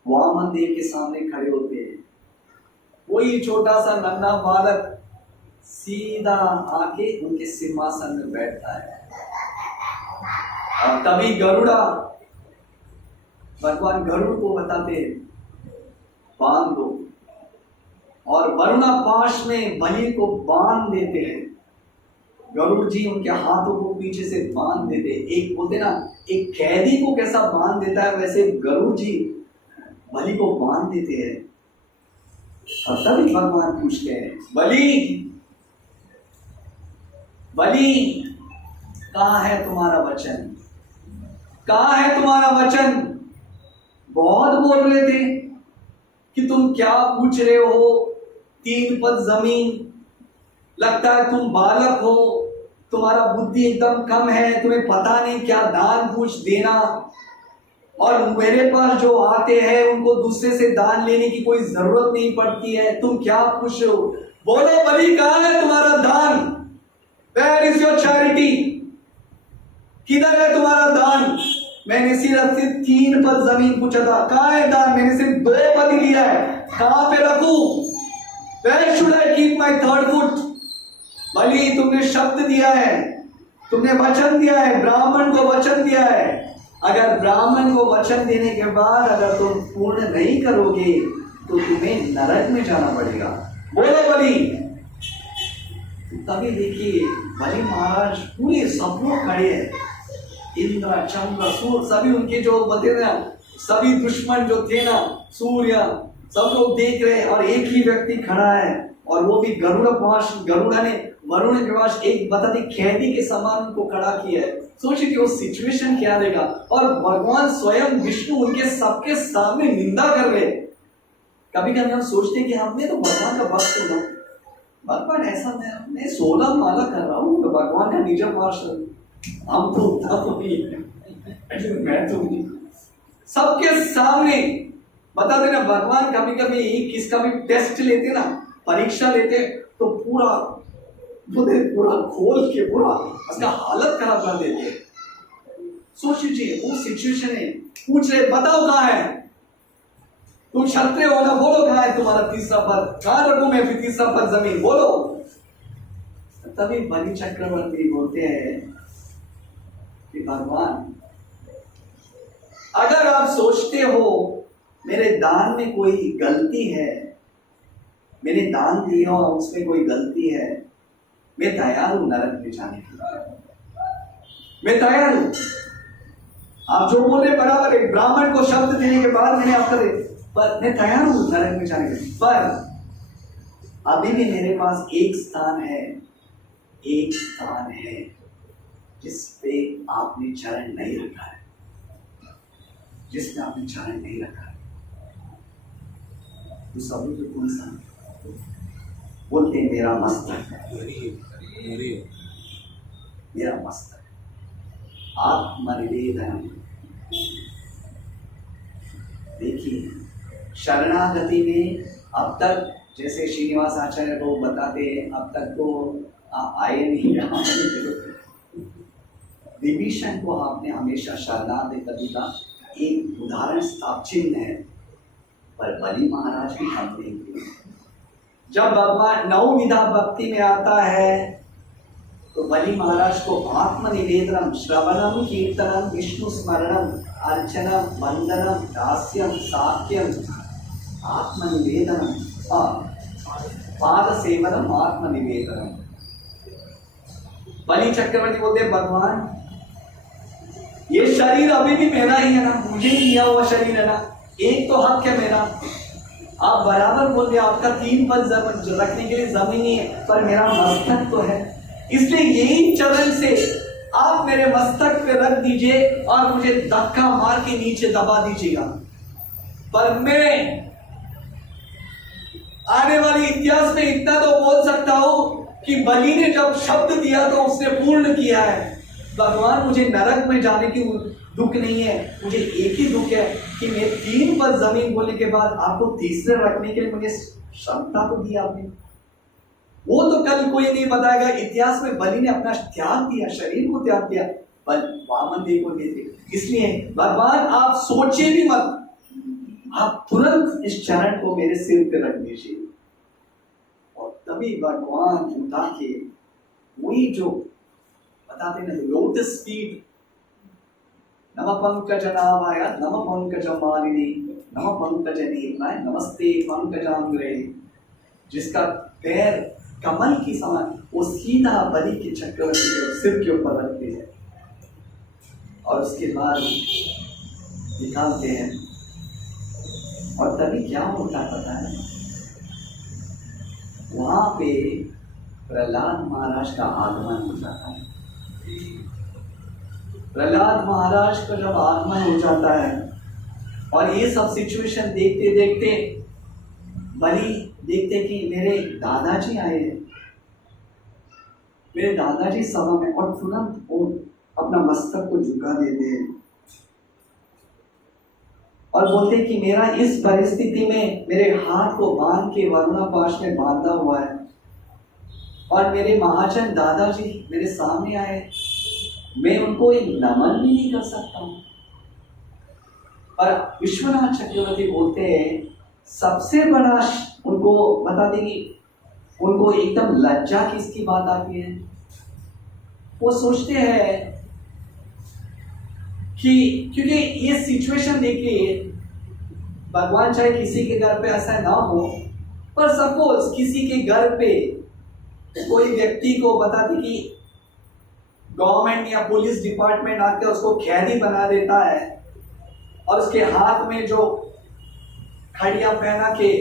वामन देव के सामने खड़े होते हैं। वही छोटा सा नन्हा बालक सीधा आके उनके सिंहासन में बैठता है। और तभी गरुड़ा, भगवान गरुड़ को बताते बांध दो, और वरुणा पाश में बलि को बांध देते हैं। गरुड़ जी उनके हाथों को पीछे से बांध देते, एक बोलते ना एक कैदी को कैसा बांध देता है वैसे गरुड़ जी बलि को बांध देते हैं। और तभी भगवान पूछते हैं, बलि बलि कहाँ है तुम्हारा वचन, कहाँ है तुम्हारा वचन। बहुत बोल रहे थे कि तुम क्या पूछ रहे हो, 3 पद जमीन, लगता है तुम बालक हो, तुम्हारा बुद्धि एकदम कम है, तुम्हें पता नहीं क्या दान पूछ देना, और मेरे पास जो आते हैं उनको दूसरे से दान लेने की कोई जरूरत नहीं पड़ती है, तुम क्या पूछ रहे हो। बोलो बलि कहाँ है तुम्हारा दान, वेयर इज योर चैरिटी, किधर है तुम्हारा दान। मैंने सिर्फ 3 पद जमीन पूछा था, कहाँ है दान, मैंने सिर्फ 2 पद ही लिया है, कहाँ पे रखूं, where should I keep my 3rd foot. Bali तुमने शब्द दिया है, तुमने वचन दिया है, ब्राह्मण को वचन दिया है, अगर ब्राह्मण को वचन देने के बाद अगर तुम पूर्ण नहीं करोगे तो तुम्हें नरक में जाना पड़ेगा। बोलो बलि। तभी देखिए बलि महाराज पूरे सब लोग खड़े हैं, इंद्र चंद्र सूर्य सभी उनके जो बते ना सभी दुश्मन जो थे ना, सूर्य सब लोग देख रहे हैं, और एक ही व्यक्ति खड़ा है, और वो भी गरुड़ा ने वरुण के पास एक बता दी कैदी के समान उनको खड़ा किया है। सोचिए कि वो सिचुएशन क्या रहेगा, और भगवान स्वयं विष्णु उनके सबके सामने निंदा कर रहे। कभी कभी हम सोचते हैं कि हमने तो भगवान का भक्त होना, भगवान ऐसा मैं 16 माला कर रहा हूँ तो भगवान का निज पार्षद, हम तो उतना तो नहीं, मैं तो नहीं, सबके सामने बता देना। भगवान कभी कभी किसका भी टेस्ट लेते ना, परीक्षा लेते, तो पूरा खोल के पूरा उसका हालत खराब कर देते। सोच लीजिए वो सिचुएशन है, पूछ रहे बताओ कहाँ है, तुम क्षत्रिय हो ना, बोलो कहाँ है तुम्हारा 3रा पद, कहाँ रखूं मैं फिर 3रा पद जमीन, बोलो। तभी बलि चक्रवर्ती बोलते हैं कि भगवान अगर आप सोचते हो मेरे दान में कोई गलती है, मैंने दान दिया और उसमें कोई गलती है, मैं तैयार हूं नरक में जाने के लिए, मैं तैयार हूं। आप जो बोले बराबर है, ब्राह्मण को शब्द देने के बाद मैंने आपका पर मैं तैयार हूं नरक में जाने के लिए, पर अभी भी मेरे पास एक स्थान है जिस पे आपने चरण नहीं रखा है, जिसमें आपने चरण नहीं रखा है। तो सभी तो कौन सा बोलते हैं, मेरा मस्तक, मेरा मस्तक, आत्मनिवेदन। देखिए शरणागति में अब तक जैसे श्रीनिवास आचार्य को बताते हैं, अब तक तो आए नहीं, विभीषण को आपने हमेशा शरणागति का एक उदाहरण चिन्ह है, पर बलि महाराज भी कम नहीं किए। जब भगवान 9 विधा भक्ति में आता है तो बलि महाराज को आत्मनिवेदनम, श्रवणम, कीर्तनम, विष्णु स्मरणम, अर्चनम, वंदनम, दास्यम, साक्यम, आत्मनिवेदनम, पाद सेवनम, आत्मनिवेदनम। बलि चक्रवर्ती बोलते भगवान ये शरीर अभी भी मेरा ही है ना, मुझे ही दिया हुआ शरीर है ना, एक तो हक है मेरा। आप बराबर बोल रहे, आपका 3 पद रखने के लिए जमीन नहीं है, पर मेरा मस्तक तो है, इसलिए यही चरण से आप मेरे मस्तक पे रख दीजिए और मुझे धक्का मार के नीचे दबा दीजिएगा। पर मैं आने वाले इतिहास में इतना तो बोल सकता हूं कि बलि ने जब शब्द दिया तो उसने पूर्ण किया है। भगवान मुझे नरक में जाने की दुख नहीं है, मुझे एक ही दुख है कि मैं 3 पद जमीन बोलने के बाद आपको तीसरे रखने के लिए मुझे क्षमता तो दी आपने। वो तो कल कोई नहीं बताएगा, इतिहास में बलि ने अपना त्याग दिया, शरीर को त्याग दिया, पर वामन देव को देते। इसलिए भगवान आप सोचे भी मत, आप तुरंत इस चरण को मेरे सिर पे रख दीजिए। और तभी भगवान उठा के वही जो बताते ना लोटस फीट, नमः पंकजनाभाय, नमः पंकजमालिनी, नमः पंकजनेत्राय, नमस्ते पंकजांग्रे, जिसका पैर कमल की समान, वो सीधा बलि के चक्रवर्ती के सिर के ऊपर रखते हैं और उसके बाद निकालते हैं। और तभी क्या होता पता है, वहां पे प्रहलाद महाराज का आगमन हो जाता है। प्रहलाद महाराज का जब आगमन हो जाता है और ये सब सिचुएशन देखते देखते बलि देखते कि मेरे दादाजी आए हैं, मेरे दादाजी सभा में, और तुरंत वो अपना मस्तक को झुका देते हैं और बोलते कि मेरा इस परिस्थिति में मेरे हाथ को बांध के वरुणा पाश में बांधा हुआ है और मेरे महाजन दादाजी मेरे सामने आए, मैं उनको एक नमन भी नहीं कर सकता हूं। और विश्वनाथ चक्रवर्ती बोलते हैं सबसे बड़ा उनको बता देंगे, उनको एकदम लज्जा किसकी बात आती है। वो सोचते हैं कि क्योंकि ये सिचुएशन देखिए, भगवान चाहे किसी के घर पे ऐसा ना हो, पर सपोज किसी के घर पे कोई व्यक्ति को बताते कि गवर्नमेंट या पुलिस डिपार्टमेंट आके उसको कैदी बना देता है और उसके हाथ में जो खड़ियां पहना के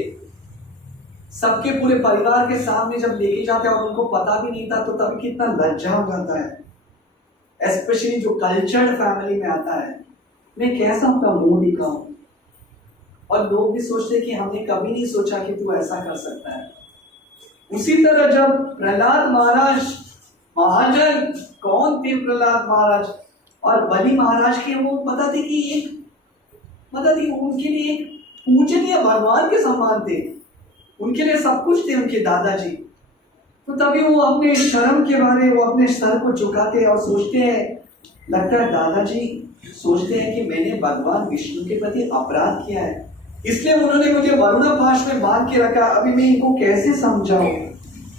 सबके पूरे परिवार के सामने जब लेके जाते हैं और उनको पता भी नहीं था, तो तभी कितना लज्जा हो जाता है। स्पेशली जो कल्चर्ड फैमिली में आता है, मैं कैसा अपना मुंह दिखाऊं, और लोग भी सोचते कि हमने कभी नहीं सोचा कि तू ऐसा कर सकता है। उसी तरह जब प्रहलाद महाराज, महाजन कौन थे प्रहलाद महाराज और बलि महाराज के, वो पता थे कि उनके लिए एक पूजनीय भगवान के समान थे, उनके लिए सब कुछ थे उनके दादाजी। तो तभी वो अपने शर्म के बारे, वो अपने सर को झुकाते हैं और सोचते हैं, लगता है दादाजी सोचते हैं कि मैंने भगवान विष्णु के प्रति अपराध किया है, इसलिए उन्होंने मुझे वरुणा पाश में बांध के रखा, अभी मैं इनको कैसे समझाऊं।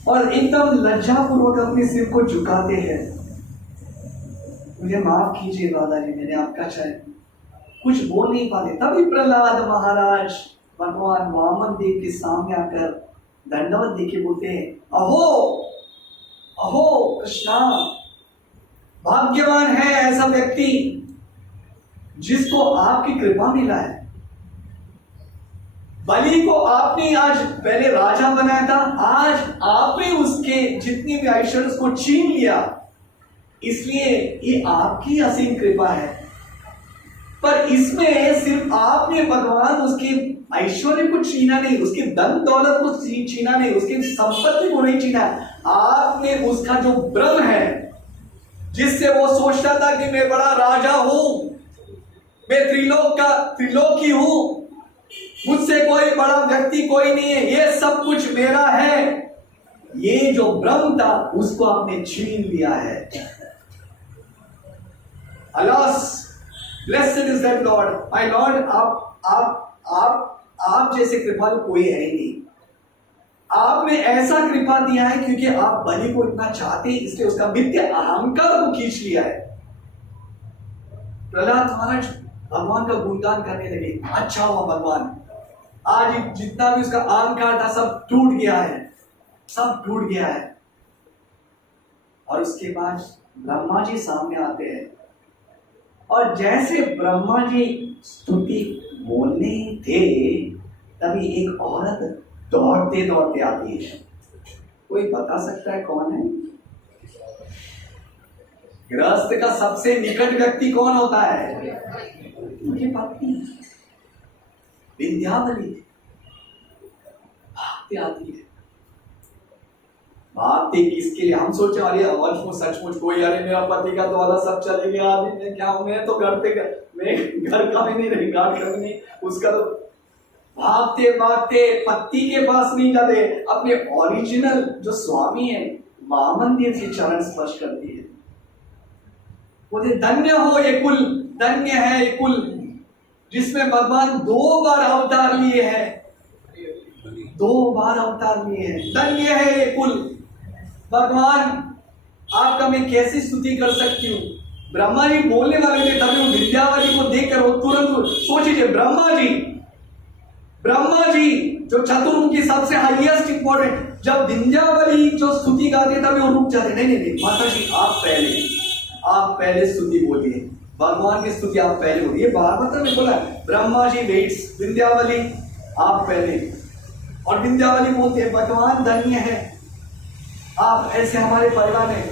और एकदम लज्जापूर्वक अपने सिर को झुकाते हैं, मुझे माफ कीजिए दादाजी, मैंने आपका चाहे, कुछ बोल नहीं पाते। तभी प्रहलाद महाराज भगवान वामन देव के सामने आकर दंडवत देके बोलते हैं, अहो अहो कृष्णा, भाग्यवान है ऐसा व्यक्ति जिसको आपकी कृपा मिला है। बलि को आपने आज पहले राजा बनाया था, आज आपने उसके जितनी भी ऐश्वर्य उसको छीन लिया, इसलिए ये आपकी असीम कृपा है। पर इसमें सिर्फ आपने भगवान उसके ऐश्वर्य को छीना नहीं, उसके धन दौलत को छीना नहीं, उसकी संपत्ति को नहीं छीना, आपने उसका जो भ्रम है जिससे वो सोचता था कि मैं बड़ा राजा हूं, मैं त्रिलोकी हूं, मुझसे कोई बड़ा व्यक्ति कोई नहीं है, ये सब कुछ मेरा है, ये जो भ्रम था उसको आपने छीन लिया है। Alas, blessed is that Lord, my Lord, आप जैसे कृपालु कोई है ही नहीं। आपने ऐसा कृपा दिया है क्योंकि आप बलि को इतना चाहते हैं, इसलिए उसका मिथ्या अहंकार को खींच लिया है। प्रहलाद महाराज भगवान का गुणगान करने लगे, अच्छा हुआ भगवान, आज जितना भी उसका अहंकार था सब टूट गया है, सब टूट गया है। और उसके बाद ब्रह्मा जी सामने आते हैं और जैसे ब्रह्मा जी स्तुति बोलने थे, तभी एक औरत दौड़ते दौड़ते आती है। कोई बता सकता है कौन है? गृहस्थ का सबसे निकट व्यक्ति कौन होता है? उनकी पत्नी विंध्यावली भागते आती है। भागते किसके लिए? हम सोचे अरे सचमुच कोई, अरे मेरा पति का द्वारा सब चले गया, आदमी में क्या होंगे, तो घर पे मैं घर का भी नहीं रहेगा, घर नहीं उसका। तो भागते भागते पति के पास नहीं जाते, अपने ओरिजिनल जो स्वामी है वामन देव के चरण स्पर्श करती है। बोले धन्य हो ये कुल, धन्य है ये कुल जिसमें भगवान 2 बार अवतार लिए हैं, 2 बार अवतार लिए हैं। धन्य है ये कुल भगवान, आपका मैं कैसी स्तुति कर सकती हूँ। ब्रह्मा जी बोलने वाले थे, तभी वो विंध्यावली को देखकर वो तुरंत सोचिए, ब्रह्मा जी जो चतुर्मुखी सबसे हाईएस्ट इंपॉर्टेंट, जब विंध्यावली जो स्तुति गाते तभी वो रुक जाते, नहीं माता जी आप पहले स्तुति बोलिए, भगवान की स्तुति आप पहले बोलिए। भागवत में बोला ब्रह्मा जी वेट्स, विंध्यावली आप पहले। और विंध्यावली बोलते हैं भगवान धन्य है, आप ऐसे हमारे परिवार में।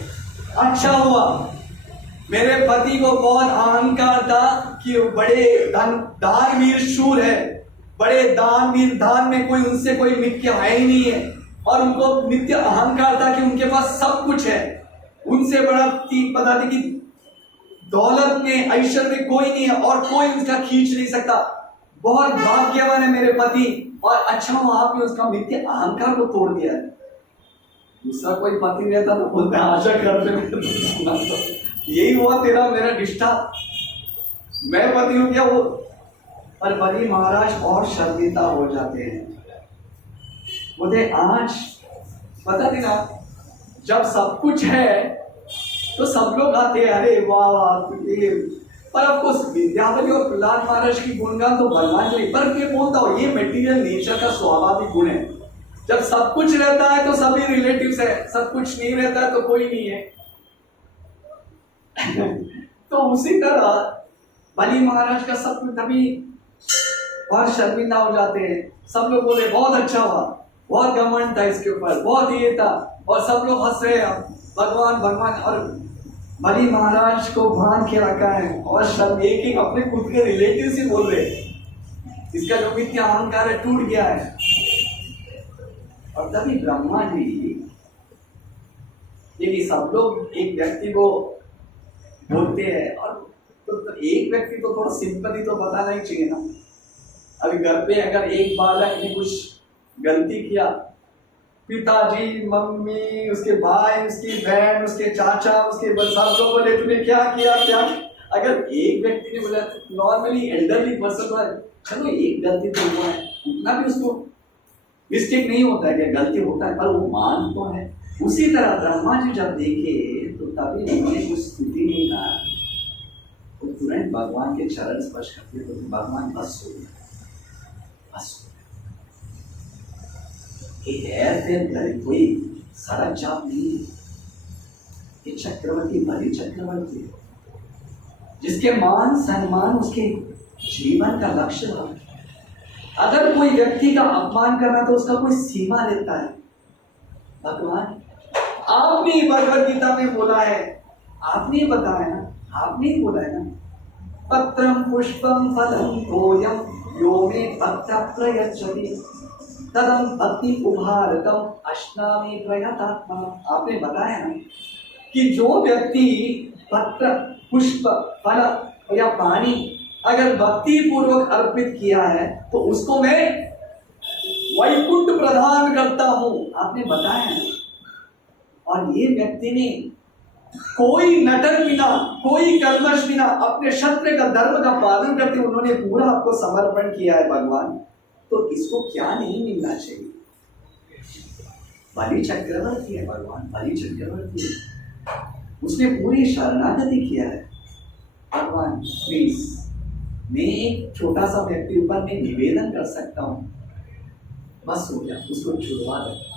अच्छा हुआ मेरे पति को बहुत अहंकार था कि वो बड़े दानवीर शूर है, बड़े दानवीर, दान में कोई उनसे कोई नित्य है ही नहीं है, और उनको नित्य अहंकार था कि उनके पास सब कुछ है, उनसे बड़ा पता नहीं कि दौलत में ऐश्वर्य में कोई नहीं है और कोई उसका खींच नहीं सकता। बहुत भाग्यवान है मेरे पति, और अच्छा हुआ आपने उसका नित्य अहंकार को तोड़ दिया है। दूसरा कोई पति रहता तो बोलते आशा करते यही हुआ तेरा मेरा रिश्ता, मैं पति हूं क्या वो। पर बलि महाराज और शर्मिंदा हो जाते हैं। मुझे आज पता नहीं ना, जब सब कुछ है तो सब लोग आते हैं, अरे वाह वाह। पर आपको विद्यावली और प्रहलाद महाराज की गुणगान तो भगवान नहीं, पर मैं बोलता हूँ ये मटेरियल नेचर का स्वाभाविक गुण है। जब सब कुछ रहता है तो सभी रिलेटिव्स है, सब कुछ नहीं रहता है तो कोई नहीं है। तो उसी तरह बलि महाराज का सब कुछ तभी बहुत शर्मिंदा हो जाते हैं। सब लोग बोले बहुत अच्छा हुआ, बहुत घमंड था इसके ऊपर, बहुत ये था, और सब लोग हंस रहे हैं भगवान भगवान। और बलि महाराज को बांध के रखा है और सब एक एक अपने खुद के रिलेटिव से बोल रहे हैं, इसका जो मिथ्य अहंकार है टूट गया है। और तभी ब्रह्मा जी, देखिए सब लोग एक व्यक्ति को बोलते हैं, और तो एक व्यक्ति तो थोड़ा सिंपैथी तो बताना ही चाहिए ना। अभी घर पे अगर एक बालक ने कुछ गलती किया, पिताजी, मम्मी, उसके भाई, उसकी बहन, उसके चाचा, उसके सब लोग बोले तूने क्या किया क्या। अगर एक व्यक्ति ने बोला, नॉर्मली एल्डरली पर्सन है, चलो एक गलती तो हुआ है, उतना भी उसको मिस्टेक नहीं होता है, क्या गलती होता है, पर वो मान तो है। उसी तरह ब्रह्मा जी जब देखे तो तभी उन्होंने कुछ स्तुति नहीं कहा, तो तुरंत भगवान के चरण स्पर्श करते तो भगवान बस हो गया, बस हो गया। कोई सड़क चाप नहीं है, ये चक्रवर्ती बलि चक्रवर्ती जिसके मान सम्मान उसके जीवन का लक्ष्य था। अगर कोई व्यक्ति का अपमान करना तो उसका कोई सीमा रहता है। भगवान आपने भगवद गीता में बोला है, आपने बताया ना, आपने ही बोला है ना, पत्रम पुष्पम फलम तोयम यो मे भक्त्या प्रयच्छति तदं भक्ति उपहारकम अश्नामि प्रयतात्मा। आपने बताया ना कि जो व्यक्ति पत्र, पुष्प, फल या पानी अगर भक्ति पूर्वक अर्पित किया है तो उसको मैं वैकुंठ प्रदान करता हूं, आपने बताया ना। और ये व्यक्ति ने कोई नटन बिना, कोई कल्मश बिना अपने क्षत्र का धर्म का पालन करते उन्होंने पूरा आपको समर्पण किया है भगवान, तो इसको क्या नहीं मिलना चाहिए। बलि चक्रवर्ती है भगवान, बलि चक्रवर्ती है, उसने पूरी शरणागति किया है। भगवान प्लीज, मैं एक छोटा सा व्यक्ति ऊपर में निवेदन कर सकता हूँ, बस हो गया, उसको छुड़वा दे।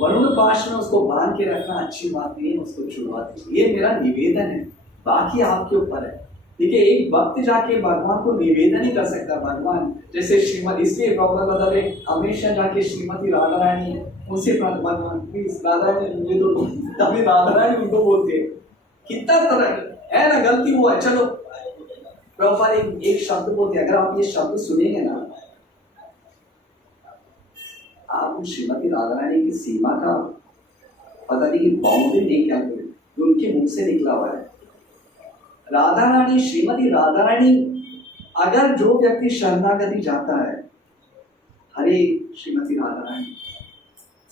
वरुण पाश में उसको बांध के रखना अच्छी बात नहीं है, उसको छुड़वा दीजिए, ये मेरा निवेदन है, बाकी आपके ऊपर है। देखिए एक भक्त जाके भगवान को निवेदन ही कर सकता भगवान, जैसे श्रीमती, इसलिए प्रॉब्लम बता रहे हमेशा जाके श्रीमती राधा रानी उनसे भगवान प्लीज राधा रानी मुझे तो, तभी राधा रानी उनको बोलते हैं कितना तरह है ना, गलती हुआ है, चलो प्रभुपाद एक शब्द बोलते, अगर आप ये शब्द सुनेंगे ना, आप श्रीमती राधा रानी की सीमा का पता नहीं कि बाउंड्री नहीं क्या जो उनके मुख से निकला हुआ है। राधा रानी, श्रीमती राधा रानी, अगर जो व्यक्ति शरणागति जाता है, हरे श्रीमती राधा रानी,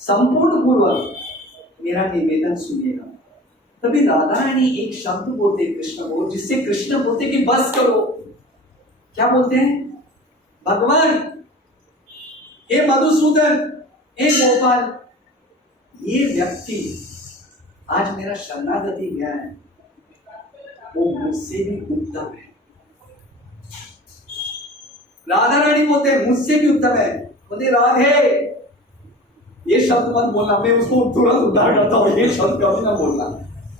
संपूर्ण पूर्वक मेरा निवेदन सुनिएगा। तभी राधा रानी एक शब्द बोलते कृष्ण को, जिससे कृष्ण बोलते कि बस करो। क्या बोलते हैं? भगवान, हे मधुसूदन, हे गोपाल, ये व्यक्ति आज मेरा शरणागति गया है, वो मुझसे भी उत्तम है। राधा रानी बोलते हैं मुझसे भी उत्तम है, बोलते राधे ये शब्द मत बोलना, मैं उसको तुरंत उद्धार करता हूँ, ये शब्द कभी ना बोलना,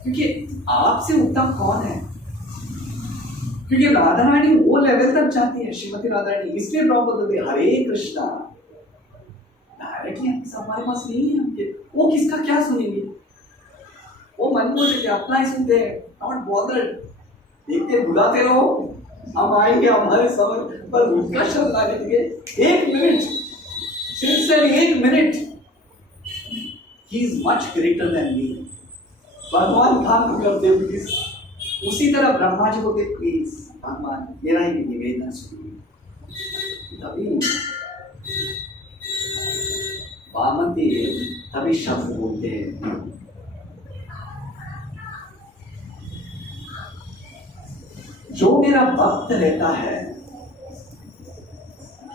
क्योंकि आपसे उत्तम कौन है। क्योंकि राधा रानी वो लेवल तक जाती है, श्रीमती राधा रानी, इसलिए ड्रॉप बोलते हरे कृष्णा डायरेक्टली हमारे पास नहीं है, वो किसका क्या सुनेंगे। वो मन में से अपना ही सुनते हैं, नॉट बॉदर्ड, देखते बुलाते रहो, हम आएंगे हमारे समय पर उनका शब्द लाने के लिए 1 minute, sincerely 1 minute, he is much greater than me. भगवान काम करते हो प्लीज, उसी तरह ब्रह्मा जी बोलते प्लीज भगवान मेरा ही निवेदन सुनिए। तभी वामन देव तभी शब्द बोलते हैं, जो मेरा भक्त रहता है,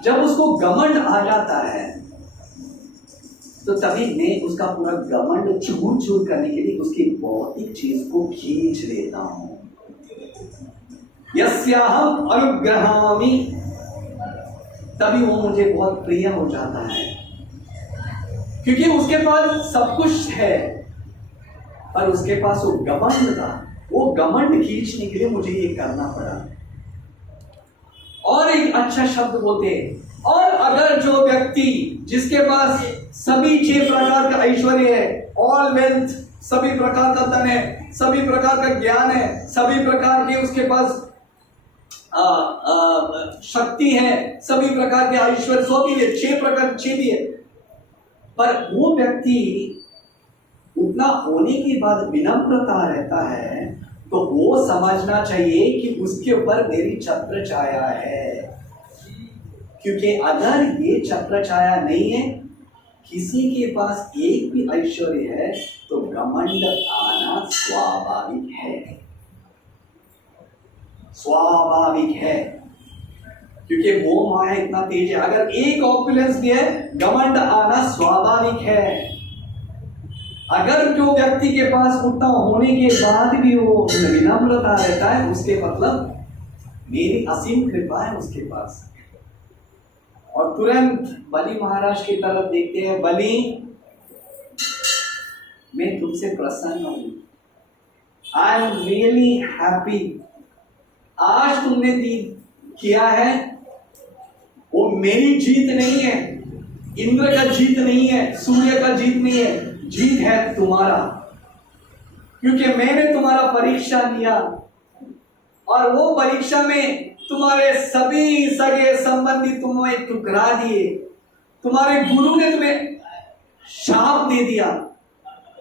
जब उसको घमंड आ जाता है तो तभी मैं उसका पूरा घमंड चूर चूर करने के लिए उसकी भौतिक चीज को खींच लेता हूं। यस्याहम अनुग्रहामि, तभी वो मुझे बहुत प्रिय हो जाता है, क्योंकि उसके पास सब कुछ है, पर उसके पास वो घमंड था, वो घमंड खींचने के लिए मुझे ये करना पड़ा। और एक अच्छा शब्द बोलते हैं, और अगर जो व्यक्ति जिसके पास सभी 6 प्रकार का ऐश्वर्य है, ऑल वेल्थ, सभी प्रकार का धन है, सभी प्रकार का ज्ञान है, सभी प्रकार के उसके पास शक्ति है, सभी प्रकार के ऐश्वर्य, 100 भी है, 6 प्रकार 6 भी है, पर वो व्यक्ति उतना होने के बाद विनम्रता रहता है, तो वो समझना चाहिए कि उसके ऊपर मेरी छत्र छाया है, क्योंकि अगर ये छत्र छाया नहीं है, किसी के पास एक भी ऐश्वर्य है, तो घमंड आना स्वाभाविक है, स्वाभाविक है, क्योंकि वो माया इतना तेज है। अगर एक ऑपुलेंस भी है, घमंड आना स्वाभाविक है। अगर जो व्यक्ति के पास उतना होने के बाद भी वो विनम्रता रहता है, उसके मतलब मेरी असीम कृपा है उसके पास। और तुरंत बलि महाराज की तरफ देखते हैं, बलि मैं तुमसे प्रसन्न हूं, आई एम रियली हैप्पी, आज तुमने किया है, वो मेरी जीत नहीं है, इंद्र का जीत नहीं है, सूर्य का जीत नहीं है, जीत है तुम्हारा, क्योंकि मैंने तुम्हारा परीक्षा लिया, और वो परीक्षा में तुम्हारे सभी सगे संबंधी तुम्हें ठुकरा दिए, तुम्हारे गुरु ने तुम्हें शाप दे दिया,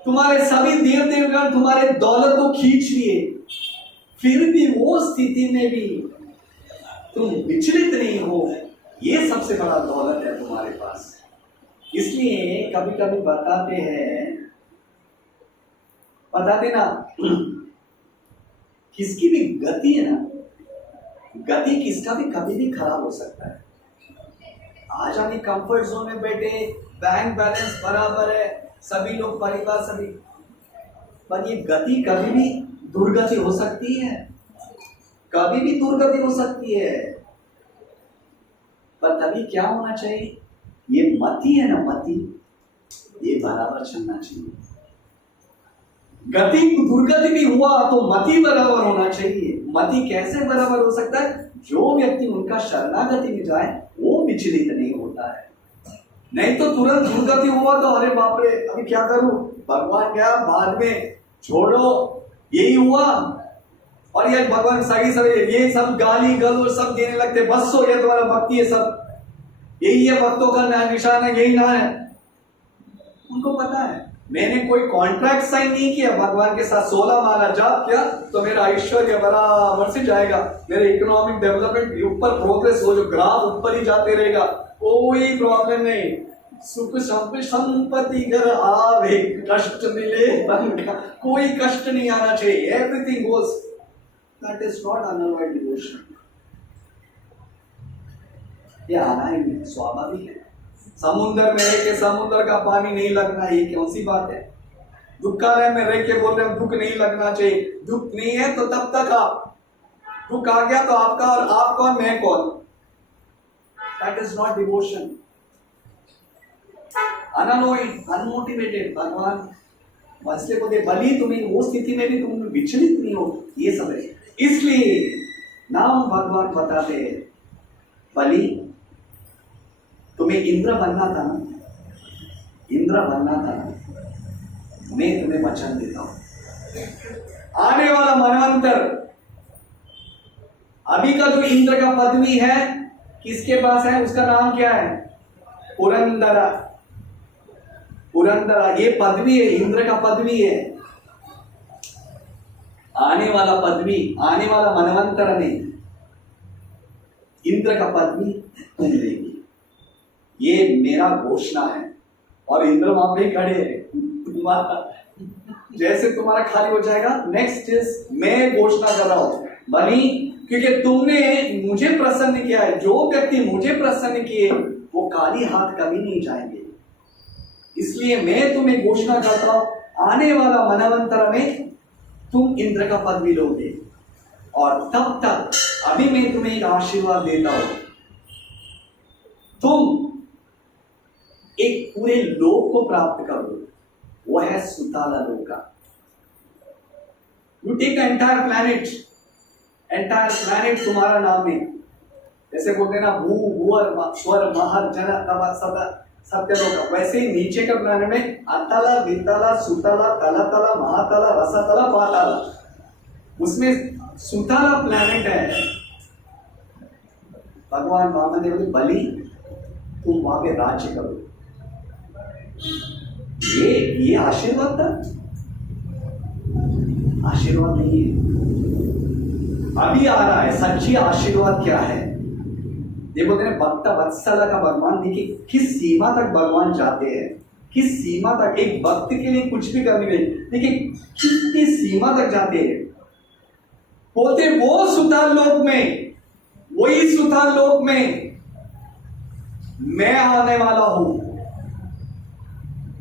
तुम्हारे सभी देव देवगण तुम्हारे दौलत को खींच लिए, फिर भी वो स्थिति में भी तुम विचलित नहीं हो, ये सबसे बड़ा दौलत है तुम्हारे पास। इसलिए कभी कभी बताते ना, किसकी भी गति है ना, गति किसका भी कभी भी खराब हो सकता है। आज हम कंफर्ट जोन में बैठे, बैंक बैलेंस बराबर है, सभी लोग परिवार सभी, पर ये गति कभी भी दुर्गति हो सकती है, कभी भी दुर्गति हो सकती है। पर तभी क्या होना चाहिए, ये मति है ना, मति, ये बराबर चलना चाहिए। गति दुर्गति भी हुआ तो मति बराबर होना चाहिए। मति कैसे बराबर हो सकता है, जो व्यक्ति उनका शरणागति में जाए वो विचलित नहीं होता है, नहीं तो तुरंत दुर्गति हुआ तो अरे बाप रे अभी क्या करूं, भगवान क्या बाद में छोड़ो, यही हुआ। और ये भगवान सही सही ये सब गाली गलौज सब देने लगते, बस हो गया तुम्हारा भक्ति है, सब यही है भक्तों का निशान है, यही ना है। उनको पता है मैंने कोई कॉन्ट्रैक्ट साइन नहीं किया भगवान के साथ, 16 माला जाप किया तो मेरा ऐश्वर्य बराबर से जाएगा, मेरे इकोनॉमिक डेवलपमेंट ऊपर प्रोग्रेस हो, जो ग्राफ ऊपर ही जाते रहेगा, कोई प्रॉब्लम नहीं। सुख संपत्ति घर आवे, कष्ट मिले कोई कष्ट नहीं आना चाहिए, everything goes, that is not unalloyed devotion. ये आना ही नहीं, स्वाभाविक है। समुद्र में रह के समुद्र का पानी नहीं लगना, ये कौन सी बात है। दुखालय में रह के बोल रहे दुख नहीं लगना चाहिए, दुख नहीं है तो तब तक आप, दुख आ गया तो आपका और आप कौन मैं कौन, that is not devotion. Unalloyed unmotivated भगवान इसलिए बोलते बलि तुम्हें वो स्थिति में भी तुम विचलित नहीं हो, ये सब है। इसलिए नाम भगवान बताते हैं बलि तुम्हें इंद्र बनना था ना, इंद्र बनना था ना, मैं तुम्हें वचन देता हूं आने वाला मनवंतर, अभी का जो इंद्र का पदवी है किसके पास है? उसका नाम क्या है? पुरंदरा। पुरंदरा ये पदवी है, इंद्र का पदवी है। आने वाला पदवी, आने वाला मनवंतर में इंद्र का पदवी तुम लेगी, ये मेरा घोषणा है। और इंद्र वहां पे खड़े हैं। तुम्हारा जैसे तुम्हारा खाली हो जाएगा, नेक्स्ट इज मैं घोषणा कर रहा हूं बनी, क्योंकि तुमने मुझे प्रसन्न किया है। जो व्यक्ति मुझे प्रसन्न किए वो खाली हाथ कभी नहीं जाएंगे। इसलिए मैं तुम्हें घोषणा करता हूं, आने वाला मनवंतर में तुम इंद्र का पदवी लोगे। और तब तक अभी मैं तुम्हें एक आशीर्वाद देता हूं, तुम एक पूरे लोक को प्राप्त करो, वो है सुताला लोक का। You take entire planet, entire planet तुम्हारा नाम है। जैसे बोलते हैं ना भू भूअर स्वर महर जन तब सदा सत्यलोक, वैसे ही नीचे का प्लैनेट में अतला वितला सुतला तलतला महातला रसतला पाताला, उसमें सुताला प्लैनेट है। भगवान वामन ने बोले बलि तुम वहां पे राज्य करो। ये आशीर्वाद था? आशीर्वाद नहीं है, अभी आ रहा है। सच्ची आशीर्वाद क्या है? ये बोलते हैं भक्त वत्सल का भगवान, देखिए किस सीमा तक भगवान जाते हैं, किस सीमा तक एक भक्त के लिए कुछ भी करने नहीं, देखिए कितनी सीमा तक जाते हैं। बोलते वो सुताल लोक में, वही सुताल लोक में मैं आने वाला हूं।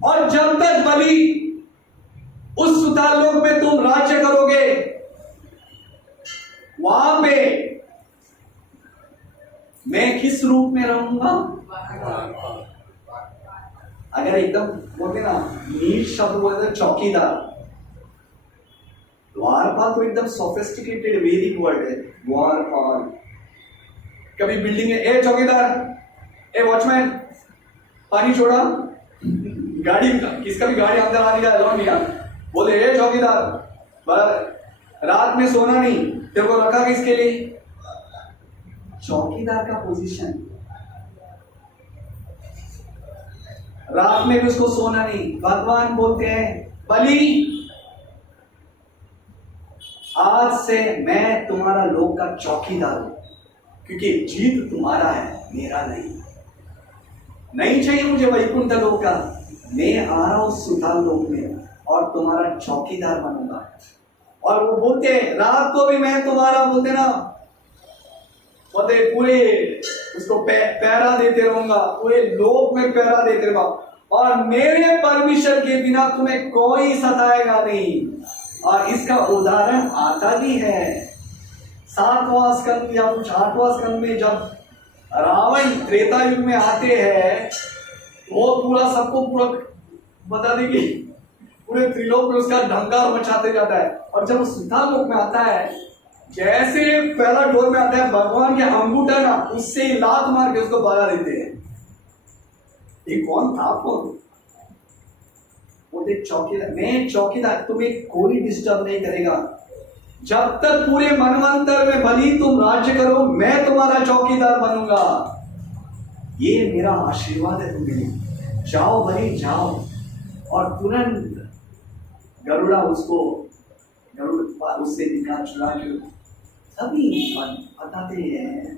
और जब तक बलि उस सुताल लोक में तुम राज्य करोगे, वहां पे मैं किस रूप में रहूंगा? अगर एकदम बोलते ना नीच शब्द बोलते चौकीदार, द्वारपाल तो एकदम सोफिस्टिकेटेड वैदिक वर्ड है द्वारपाल। कभी बिल्डिंग में ए चौकीदार, ए वॉचमैन पानी छोड़ा, गाड़ी किसका भी गाड़ी अंदर आने का अलाउ नहीं, बोले ए चौकीदार रात में सोना नहीं, तेरे को रखा किसके लिए? चौकीदार का पोजीशन, रात में भी उसको सोना नहीं। भगवान बोलते हैं बलि आज से मैं तुम्हारा लोक का चौकीदार हूं, क्योंकि जीत तुम्हारा है, मेरा नहीं। नहीं चाहिए मुझे वैकुंठ लोक का, मैं आ रहा हूं सुताल लोक में और तुम्हारा चौकीदार बनूंगा। और वो बोलते रात को भी मैं तुम्हारा बोलते ना बोलते पूरे उसको पैरा देते रहूंगा, पूरे लोक में पैरा देते रहूंगा, और मेरे परमिशन के बिना तुम्हें कोई सताएगा नहीं। और इसका उदाहरण आता भी है 7वां स्कंद या कुछ 8वां स्कंद में, जब रावण त्रेता युग में आते हैं, वो पूरा सबको पूरा बता देंगे, पूरे त्रिलोक में उसका ढंकार मचाते जाता है। और जब वो सुताल लोक में आता है, जैसे पहला डोर में आता है, भगवान के अंगूठा ना उससे ही लात मार के उसको भगा देते हैं। ये कौन था? कौन? बोलते चौकीदार, मैं चौकीदार, तुम्हें कोई डिस्टर्ब नहीं करेगा। जब तक पूरे मनवंतर में बलि तुम राज्य करो, मैं तुम्हारा चौकीदार बनूंगा। ये मेरा आशीर्वाद है तुम्हें। जाओ बलि जाओ। और तुरंत गरुड़ा उससे निकाल चुरा के सभी बताते हैं।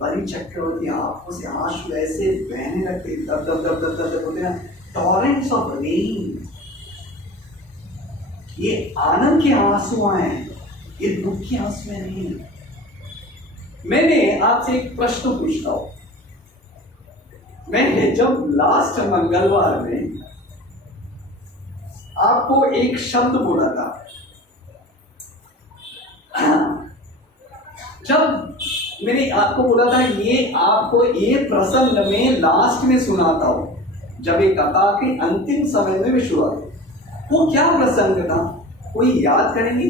बलि चक्रवर्ती आंखों से आंसू ऐसे बहने लगते, दब दब दब दब दब होते हैं, टॉरेंट्स ऑफ रेन। ये आनंद के आंसू हैं, ये दुख के आंसू नहीं। मैंने आपसे एक प्रश्न पूछता हूं। मैंने जब लास्ट मंगलवार में आपको एक शब्द बोला था, जब मैंने आपको बोला था ये आपको ये प्रसंग में लास्ट में सुनाता हूं, जब एक कथा के अंतिम समय में भी शुरुआत, वो क्या प्रसंग था? कोई याद करेंगे?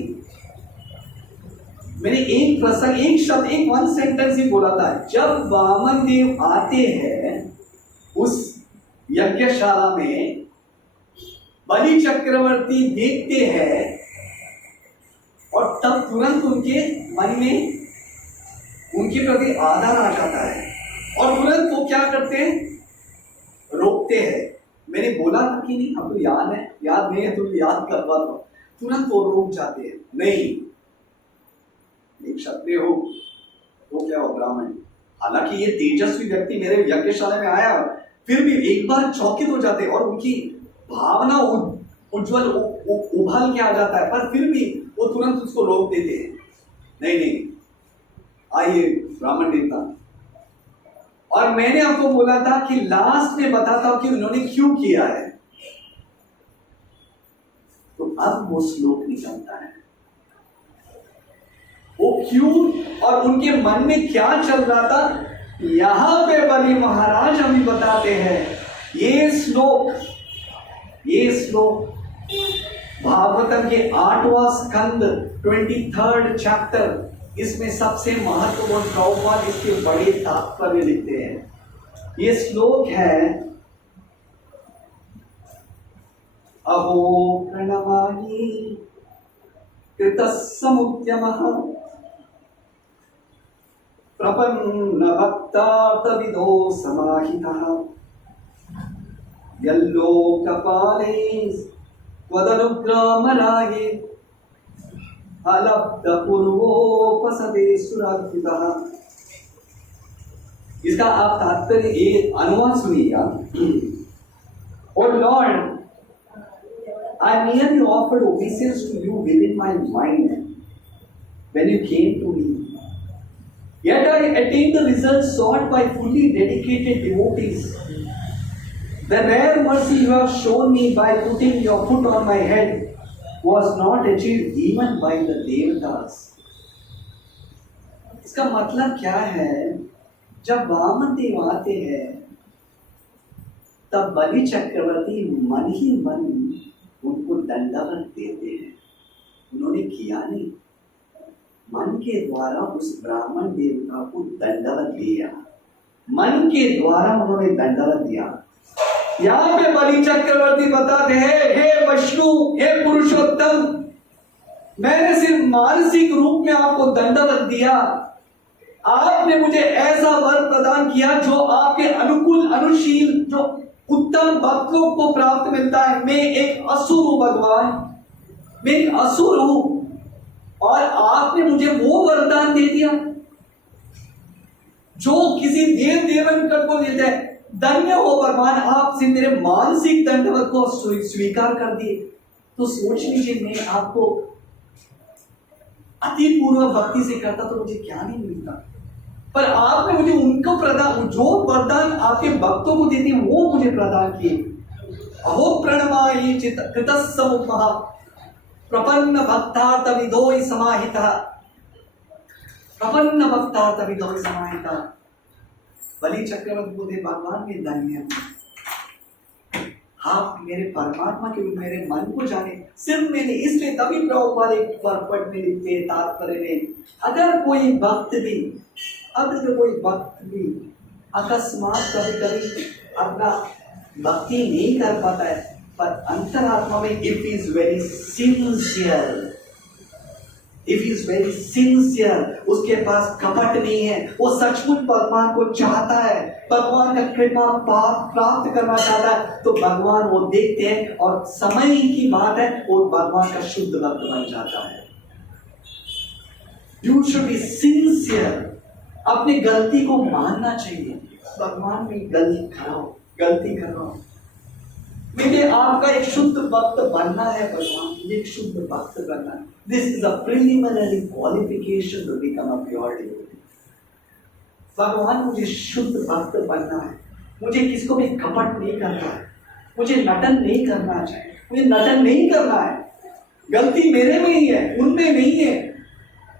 मैंने एक प्रसंग, एक शब्द, एक वन सेंटेंस ही बोला था। जब वामन देव आते हैं उस यज्ञशाला में, बलि चक्रवर्ती देखते हैं और तब तुरंत उनके मन में उनके प्रति आदर आ जाता है और तुरंत वो क्या करते हैं, रोकते हैं। मैंने बोला था कि नहीं, आपको याद है, याद नहीं है तो याद करवा दो। तुरंत वो रोक जाते हैं, नहीं एक क्षत्रिय हो वो क्या हो, ब्राह्मण। हालांकि ये तेजस्वी व्यक्ति मेरे यज्ञशाला में आया, फिर भी एक बार चौकित हो जाते हैं और उनकी भावना उज्जवल उभल के आ जाता है, पर फिर भी वो तुरंत उसको रोक देते हैं, नहीं नहीं आइए ब्राह्मण देवता। और मैंने आपको बोला था कि लास्ट में बताता हूं कि उन्होंने क्यों किया है। तो अब वो श्लोक निकलता है, वो क्यों और उनके मन में क्या चल रहा था, यहां पे बलि महाराज हमें बताते हैं। ये श्लोक भागवतम के 8वां स्कंद 23rd चैप्टर, इसमें सबसे महत्वपूर्ण प्रभुपाद इसके बड़े तात्पर्य लिखते हैं। ये श्लोक है, अहो प्रणवायि कृतसमुद्यमः प्रपन्न भक्तार्थविदो समाहितः यल्लोकपाले त्वदनुग्रहमराये अलब्धपूर्वोपसदे सुरार्पितः। इसका आप तात्पर्य ये अनुवाद सुनिएगा। ओ Lord, I merely offered obeisance to you within my mind when you came to me. Yet I attained the results sought by fully dedicated devotees. The rare mercy you have shown me by putting your foot on my head was not achieved even by the devatas. इसका मतलब क्या है, जब वामन देव आते हैं तब बलि चक्रवर्ती मन ही मन उनको दंडवत देते हैं। उन्होंने किया नहीं, मन के द्वारा उस ब्राह्मण देवता को दंडवत दिया, मन के द्वारा उन्होंने दंडवत दिया। यहाँ पे बलि चक्रवर्ती बताते हैं, हे विष्णु, हे पुरुषोत्तम, मैंने सिर्फ मानसिक रूप में आपको दंडवत दिया, आपने मुझे ऐसा वर प्रदान किया जो आपके अनुकूल अनुशील, जो उत्तम भक्तों को प्राप्त मिलता है। मैं एक असुर हूं भगवान, मैं एक असुर हूं और आपने मुझे वो वरदान दे दिया जो किसी देव देवन को देता है। धन्य हो भगवान, आपसे मेरे मानसिक दंडवत को स्वीकार कर दिए। तो सोच लीजिए, मैं आपको अति पूर्व भक्ति से करता तो मुझे क्या नहीं मिलता, पर आपने मुझे उनको प्रदान, जो वरदान आपके भक्तों को देते हैं वो मुझे प्रदान किए। अहो प्रणवायि कृतसमुद्यमः प्रपन्न भक्तार्थविदो समाहितः, प्रपन्न भक्तार्थविदो समाहितः। बलि चक्रवर्ती बोले, भगवान में धन्य, आप मेरे परमात्मा के मेरे मन को जाने। सिर्फ मैंने इसलिए तभी प्रभुपाद एक परपट में लिखते तात्पर्य में, अगर कोई भक्त भी अकस्मात कभी कभी अपना भक्ति नहीं कर पाता है, पर अंतरात्मा में इफ इज वेरी सिंसियर, उसके पास कपट नहीं है, वो सचमुच भगवान को चाहता है, भगवान का कृपा प्राप्त करना चाहता है, तो भगवान वो देखते हैं और समय की बात है वो भगवान का शुद्ध भक्त बन जाता है। यू शुड बी सिंसियर, अपनी गलती को मानना चाहिए। भगवान में गलती कर रहा हूं, मुझे आपका एक शुद्ध भक्त बनना है, भगवान एक शुद्ध भक्त बनना है। This is a preliminary qualification to become a pure devotee. भगवान मुझे शुद्ध भक्त बनना है, मुझे किसको भी कपट नहीं करना है, मुझे नटन नहीं करना चाहिए, मुझे नटन नहीं करना है। गलती मेरे में ही है, उनमें नहीं है।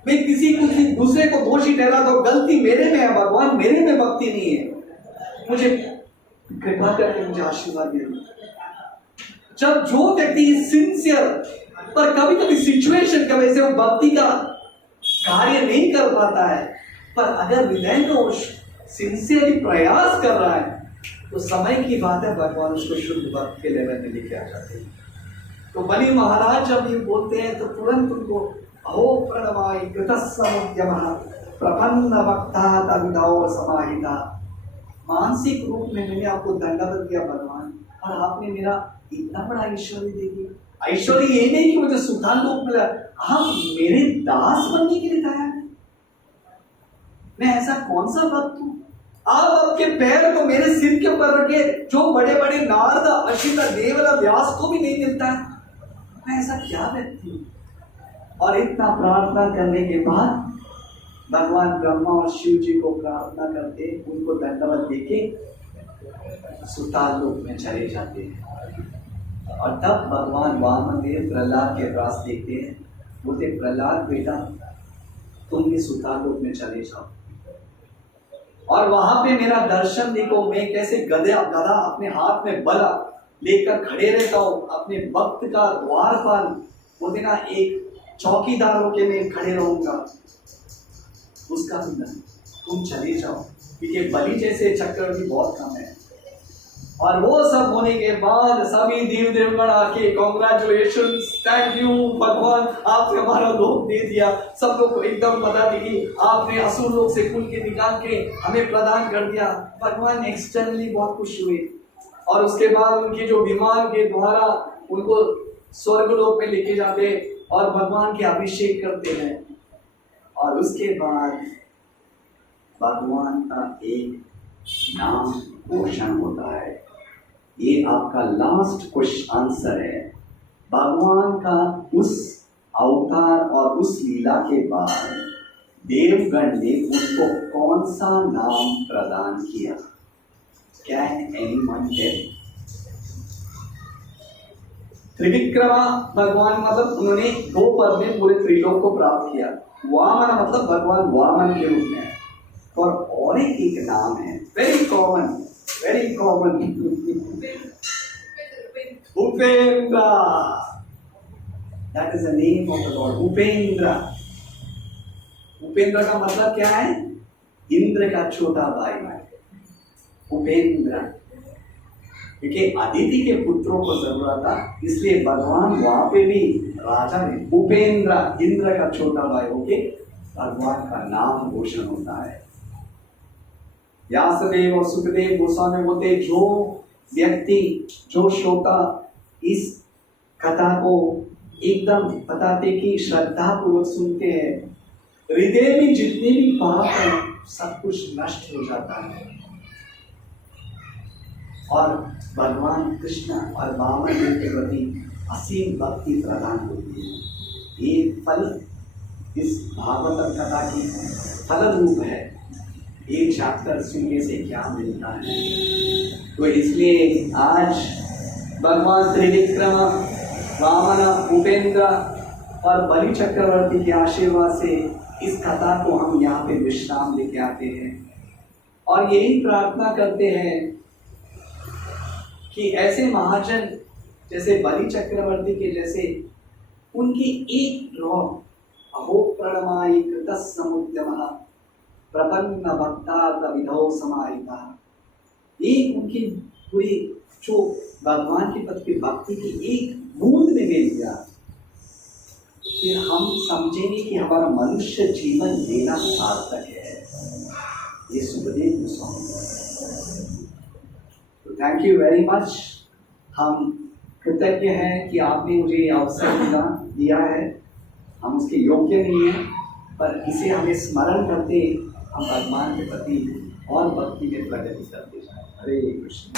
मैं किसी दूसरे को दोषी ठहरा तो गलती मेरे में है, भगवान मेरे में भक्ति नहीं है। मुझे कृपा करके मुझे आशीर्वाद दे। जब जो व्यक्ति सिंसियर, पर कभी कभी सिचुएशन की वजह से वो भक्ति का कार्य नहीं कर पाता है, पर अगर हृदय को सिंसियरली प्रयास कर रहा है तो समय की बात है, भगवान उसको शुद्ध भक्त के लेवल में लेके आ जाते हैं। तो बलि महाराज जब ये बोलते हैं तो तुरंत उनको अहो प्रणवाय कृतसमुद्यमः प्रपन्न वक्ता विदाओ समाहिता। मानसिक रूप में मैंने आपको दंडवत किया भगवान, और आपने मेरा इतना बड़ा ऐश्वर्य दे दिया। ऐश्वर्य ये नहीं कि मुझे सुधार लोक मिला, आप मेरे दास बनने के लिए तैयार हैं। मैं ऐसा कौन सा भक्त हूं? आप आपके पैर को मेरे सिर के ऊपर रखे, जो बड़े बड़े नारद अशित देवला व्यास को भी नहीं मिलता है। मैं ऐसा क्या व्यक्ति हूं? और इतना प्रार्थना करने के बाद भगवान ब्रह्मा और शिव जी को प्रार्थना करते, उनको दंडवत देके सुताल लोक में चले जाते हैं। और तब भगवान वामन देव प्रहलाद के पास देखते हैं, बोलते प्रहलाद बेटा तुम भी सुताल लोक में चले जाओ, और वहां पे मेरा दर्शन देखो, मैं कैसे गधा अपने हाथ में बला लेकर खड़े रहता हूँ, अपने भक्त का द्वारपाल बोलते ना एक चौकीदार होके मैं खड़े रहूंगा, उसका भी नहीं। तुम चले जाओ, क्योंकि बलि जैसे चक्रवर्ती बहुत कम है। और वो सब होने के बाद सभी देव देवगण आके कॉन्ग्रेचुलेशन, थैंक यू भगवान, आपने हमारा लोक दे दिया। सब लोग को एकदम पता थी कि आपने असुर लोक से कुल के निकाल के हमें प्रदान कर दिया। भगवान एक्सटर्नली बहुत खुश हुए, और उसके बाद उनके जो विमान के द्वारा उनको स्वर्ग लोक में लेके जाते और भगवान के अभिषेक करते हैं। और उसके बाद भगवान का एक नाम घोषण होता है। ये आपका लास्ट क्वेश्चन आंसर है। भगवान का उस अवतार और उस लीला के बाद देवगण ने उनको कौन सा नाम प्रदान किया? Can anyone tell? त्रिविक्रमा भगवान मतलब उन्होंने 2 पद में पूरे त्रिलोक को प्राप्त किया। वामन मतलब भगवान वामन के रूप में। और एक नाम है very common Upendra. That is the name of the Lord Upendra. Upendra का मतलब क्या है? इंद्र का छोटा भाई उपेंद्र। क्योंकि अदिति के पुत्रों को जरूरत था, इसलिए भगवान वहां पे भी राजा ने उपेंद्र, इंद्र का छोटा भाई होके भगवान का नाम घोषण होता है। व्यासदेव और सुखदेव गोस्वामी बोलते जो व्यक्ति, जो श्रोता इस कथा को एकदम बताते कि श्रद्धा पूर्वक सुनते हैं, हृदय में जितने भी पाप हैं सब कुछ नष्ट हो जाता है, और भगवान कृष्ण और वामन देव के प्रति असीम भक्ति प्रदान होती है। ये फल इस भागवत कथा की फल रूप है। एक चैप्टर सुनने से क्या मिलता है? तो इसलिए आज भगवान त्रिविक्रम, वामन, उपेंद्र और बलि चक्रवर्ती के आशीर्वाद से इस कथा को हम यहाँ पे विश्राम लेके आते हैं, और यही प्रार्थना करते हैं कि ऐसे महाजन जैसे बलि चक्रवर्ती के जैसे उनकी एक रॉ अहो प्रणमाय कृतसमुद्यमः प्रपन्न भक्ता विधौ समाहिता, एक उनकी पूरी जो भगवान के प्रति भक्ति की एक बूंद में मिल गया, फिर हम समझेंगे कि हमारा मनुष्य जीवन लेना सार्थक है। ये सुखदेव गोस्वामी। तो थैंक यू वेरी मच। हम कृतज्ञ हैं कि आपने मुझे ये अवसर दिया है। हम उसके योग्य नहीं हैं, पर इसे हमें स्मरण करते हम भगवान के प्रति और भक्ति में प्रगति करते जाएं। हरे कृष्ण।